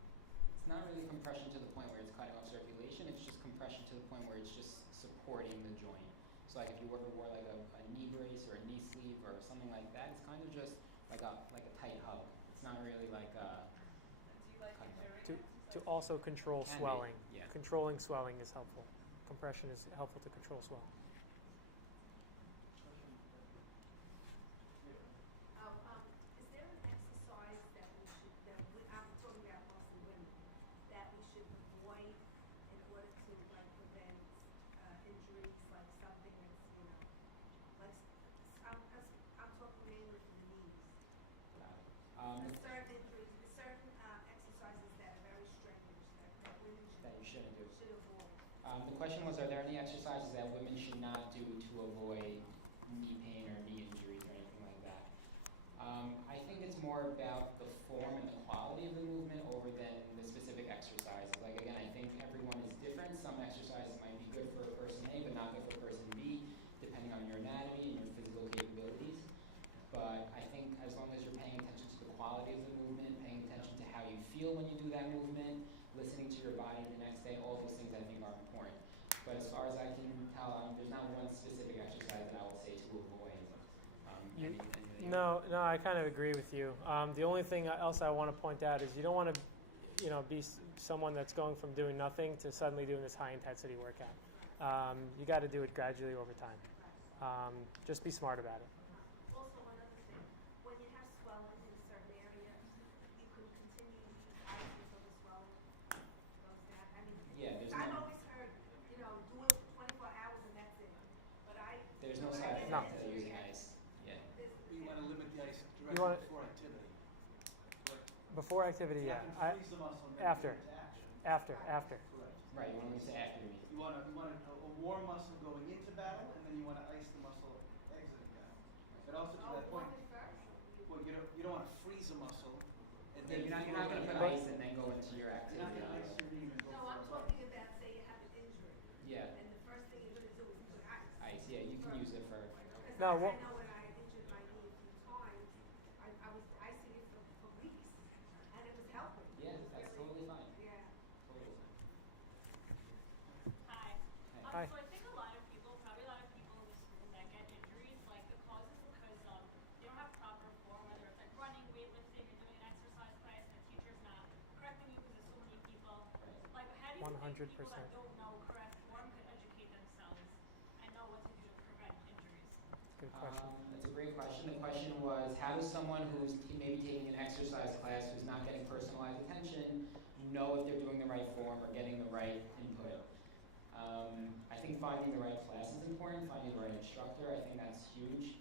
It's not really compression to the point where it's cutting off circulation. It's just compression to the point where it's just supporting the joint. So like if you ever wore like a knee brace or a knee sleeve or something like that, it's kind of just like a tight hug. It's not really like a. Do you like it during To exercise? also control Can be, swelling. yeah. Controlling swelling is helpful. Compression is helpful to control swelling. Is there an exercise that I'm talking about mostly women, that we should avoid in order to like prevent injuries, like something that's, you know, like I'm talking mainly for the knees. There's certain injuries, there's certain exercises that are very strenuous that women That you shouldn't do. should avoid. The question was, are there any exercises that women should not do to avoid knee pain or knee injuries or anything like that? I think it's more about the form and the quality of the movement over than the specific exercises. Like again, I think everyone is different. Some exercises might be good for person A, but not good for person B, depending on your anatomy and your physical capabilities. But I think as long as you're paying attention to the quality of the movement, paying attention to how you feel when you do that movement, listening to your body the next day, all those things I think are important. But as far as I can tell, there's not one specific exercise that I would say to avoid. No, I kind of agree with you. The only thing else I want to point out is you don't want to, be someone that's going from doing nothing to suddenly doing this high intensity workout. You got to do it gradually over time. Just be smart about it. Also, another thing, when you have swelling in a certain area, you can continue to use ice until the swelling goes down. I mean, Yeah, there's I've no- always heard, do it for 24 hours and that's it. But There's no when side I get No. effect an to using injury, ice. Yeah. You want to limit the ice You directly wanna- before activity. Before activity, You yeah. can freeze the muscle and then After. get into action. After. Correct. Right, you want to say after the meet. You want a warm muscle going into battle, and then you want to ice the muscle exiting battle. But also to that point, well, you don't want to freeze a muscle. And Yeah, you're not going to put ice and then go into your You're not activity. going to ice your knee and go No, for I'm a talking about, say you have an injury, Yeah, and the first thing you're going to do is put ice. ice. Yeah, you can use it for. Because No, I what- know when I injured my knee a few times, I was icing it for weeks, and it was helping. Yeah, It was that's really- totally fine. Yeah. Totally fine. Hi. Hi. So I think a lot of people that get injuries, like the cause is because they don't have proper form, whether it's like running, weightlifting, you're doing an exercise class and the teacher's not correcting you because there's so many people. Like, how do you think people 100%. that don't know correct form could educate themselves and know what to do to prevent injuries? Good question. That's a great question. The question was, how does someone who's maybe taking an exercise class who's not getting personalized attention know if they're doing the right form or getting the right input? I think finding the right class is important, finding the right instructor, I think that's huge.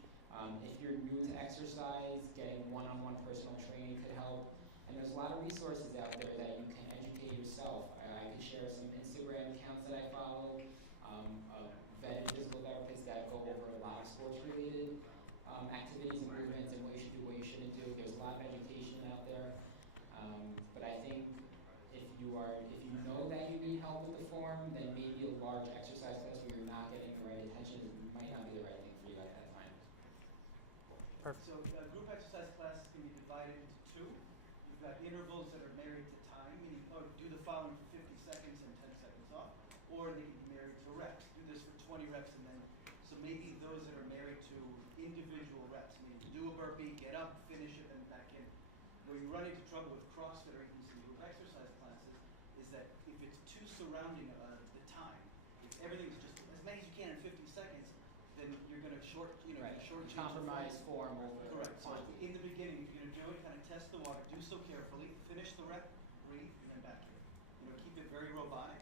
If you're new to exercise, getting one-on-one personal training could help. And there's a lot of resources out there that you can educate yourself. I could share some Instagram accounts that I follow, of vetted physical therapists that go over a lot of sports-related activities and movements and what you should do, what you shouldn't do. There's a lot of education out there. if you know that you need help with the form, then maybe a large exercise class where you're not getting the right attention might not be the right thing for you at that time. Perfect. So group exercise classes can be divided into two. You've got intervals that are married to time, meaning do the following for 50 seconds and 10 seconds off, or they can be married to reps. Do this for 20 reps and then, so maybe those that are married to individual reps, meaning do a burpee, get up, finish it, and back in. Where you run into trouble with CrossFit or even some group exercise classes is that if it's too surrounding the time, if everything's just as many as you can in 50 seconds, then you're going to compromise form over. Correct. So in the beginning, if you're going to do it, kind of test the water, do so carefully, finish the rep, breathe, and then back here. Keep it very robotic,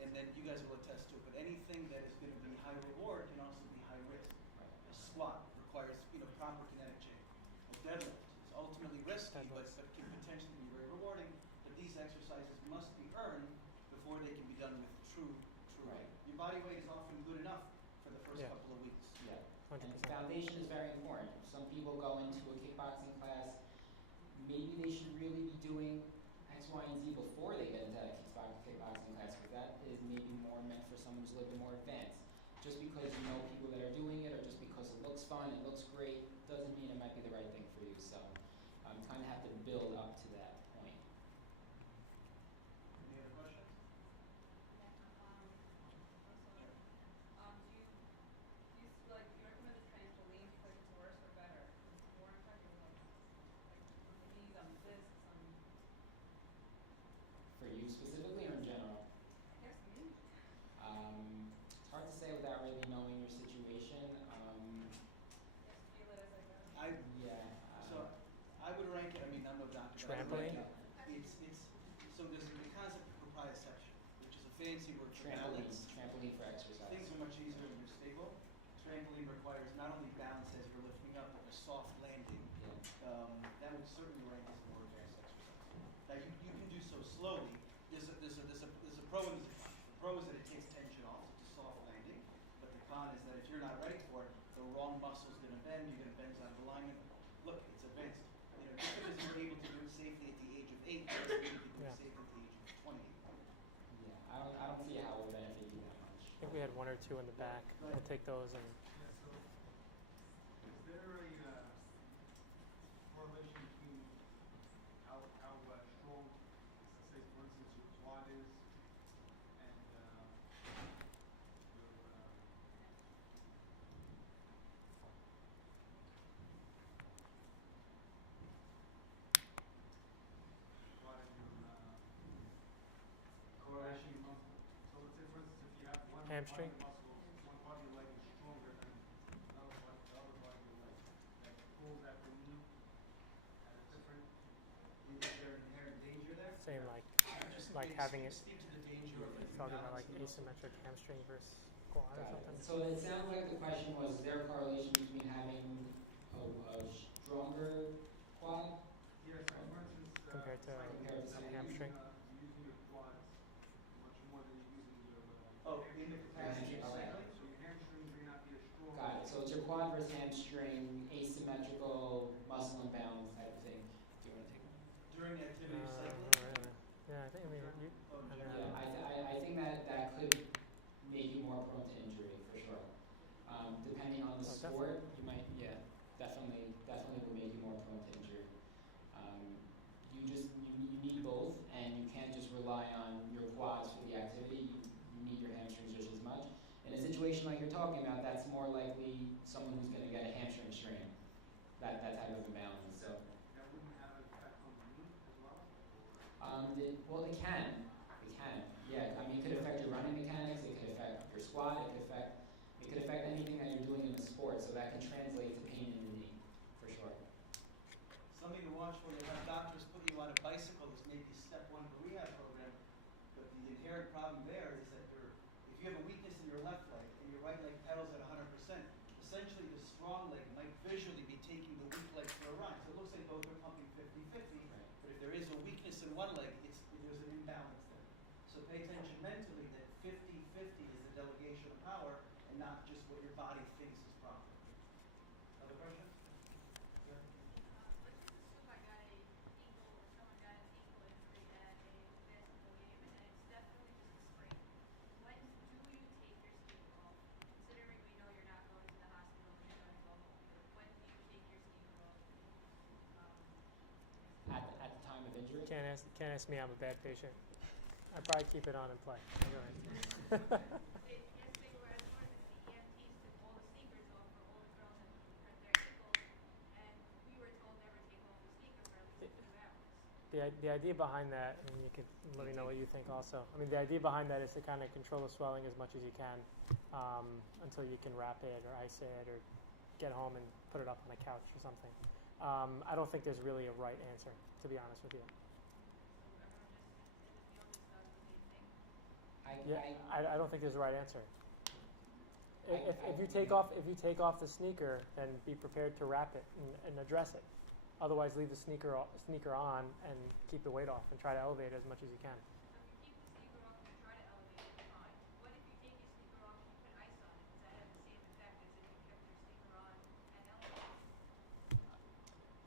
and then you guys will attest to it. But anything that is going to be high reward can also be high risk. A squat requires proper kinetic change. A deadlift is ultimately risky, but can potentially be very rewarding. But these exercises must be earned before they can be done with true. Right. Your body weight is often good enough for the first couple of weeks. Yeah. 100%. And foundation is very important. Some people go into a kickboxing class, maybe they should really be doing X, Y, and Z before they get into that kickboxing class, because that is maybe more meant for someone who's a little bit more advanced. Just because you know people that are doing it, or just because it looks fun, it looks great, doesn't mean it might be the right thing for you. So kind of have to build up to that point. Any other questions? Do you recommend a trampoline because it's worse or better? More effective, like on the knees, on the discs, on. For you specifically, or in general? I guess me. It's hard to say without really knowing your situation. Just feel it as I go. So I would rank it. I mean, I'm no doctor. Trampoline? So there's the concept of proprioception, which is a fancy word for balance. Trampoline for exercise. Things are much easier when you're stable. Trampoline requires not only balance as you're lifting up, but a soft landing. Yeah. That would certainly rank as a more advanced exercise. Now you can do so slowly. There's a pro and there's a con. The pro is that it takes tension off, it's a soft landing. But the con is that if you're not ready for it, the wrong muscle's going to bend. You're going to bend out of alignment. Look, it's advanced. Just because you're able to do it safely at the age of 8, doesn't mean you can do it safely at the age of 28. Yeah, I don't see how it would benefit you that much. I think we had one or two in the back. We'll take those. And Is there a correlation between how strong, say for instance, your quad is and your Correlation. so let's say for instance if you have one Hamstring? part of the muscle, one part of your leg is stronger than another part, the other part of your leg, that pulls at the knee at a different. Is there inherent danger there? saying Just like having it, speak to the danger of talking about like asymmetric hamstring versus quad or Got it. something. So it sounds like the question was, is there a correlation between having a stronger quad? Yes, so for instance, Compared to Compared to say something. hamstring. You're using your quads much more than you're using your in the capacity of Okay. cycling? So your hamstrings may not be as strong. Got it. So it's your quad versus hamstring, asymmetrical, muscle imbalance type of thing. Do you want to take one? During the activity of cycling? Not really. Yeah, I think I mean you. Oh, I generally. don't know. Yeah, I think that could make you more prone to injury for sure. Depending on the Oh, sport, you might, definitely will make you more prone to injury. You need both, and you can't just rely on your quads for the activity. You need your hamstrings just as much. In a situation like you're talking about, that's more likely someone who's going to get a hamstring strain. That type of imbalance. So. That wouldn't have an effect on the knee as well? Well, it can. Yeah, I mean, it could affect your running mechanics. It could affect your squat. It could affect anything that you're doing in the sport. So that can translate to pain in the knee, for sure. Something to watch for. You have doctors put you on a bicycle as maybe step one of the rehab program, but the inherent problem there is that if you have a weakness in your left leg and your right leg pedals at 100%, essentially the strong leg might visually be taking the weak leg for a ride. So it looks like both are pumping 50-50, Right. but if there is a weakness in one leg, there's an imbalance there. So pay attention mentally that 50-50 is the delegation of power and not just what your body thinks is proper. Other questions? Yeah. Let's just assume I got a ankle or someone got an ankle injury at a basketball game can't ask me. I'm a bad patient. I probably keep it on and play. Go ahead. Yesterday we were at work and the EMTs took all the sneakers off for all the girls that hurt their ankles, and we were told never take off the sneaker for at least 2 hours. The idea behind that, and you can let me know what you think also. I mean, the idea behind that is to kind of control the swelling as much as you can until you can wrap it or ice it or get home and put it up on a couch or something. I don't think there's really a right answer, to be honest with you. I don't think there's a right answer. If you take off the sneaker, then be prepared to wrap it and address it. Otherwise, leave the sneaker on and keep the weight off and try to elevate it as much as you can. So if you keep the sneaker off and you try to elevate it, fine. What if you take your sneaker off and you put ice on it? Does that have the same effect as if you kept your sneaker on and elevated it?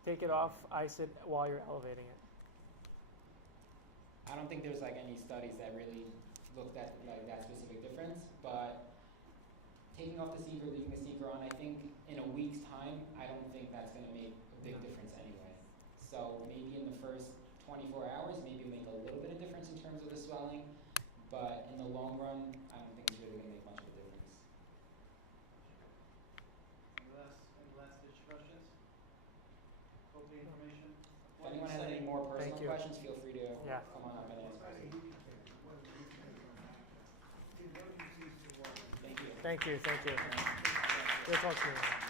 Take it off, ice it while you're elevating it. I don't think there's like any studies that really looked at like that specific difference, but taking off the sneaker, leaving the sneaker on, I think in a week's time, I don't think that's going to make a big difference anyway. So maybe in the first 24 hours, maybe it'll make a little bit of difference in terms of the swelling, but in the long run, I don't think it's really going to make much of a difference. Any last ditch questions? Hope the information. If anyone has any more personal questions, feel free to Yeah. come on up and ask questions. Thank you. Thank you. Good talk to you.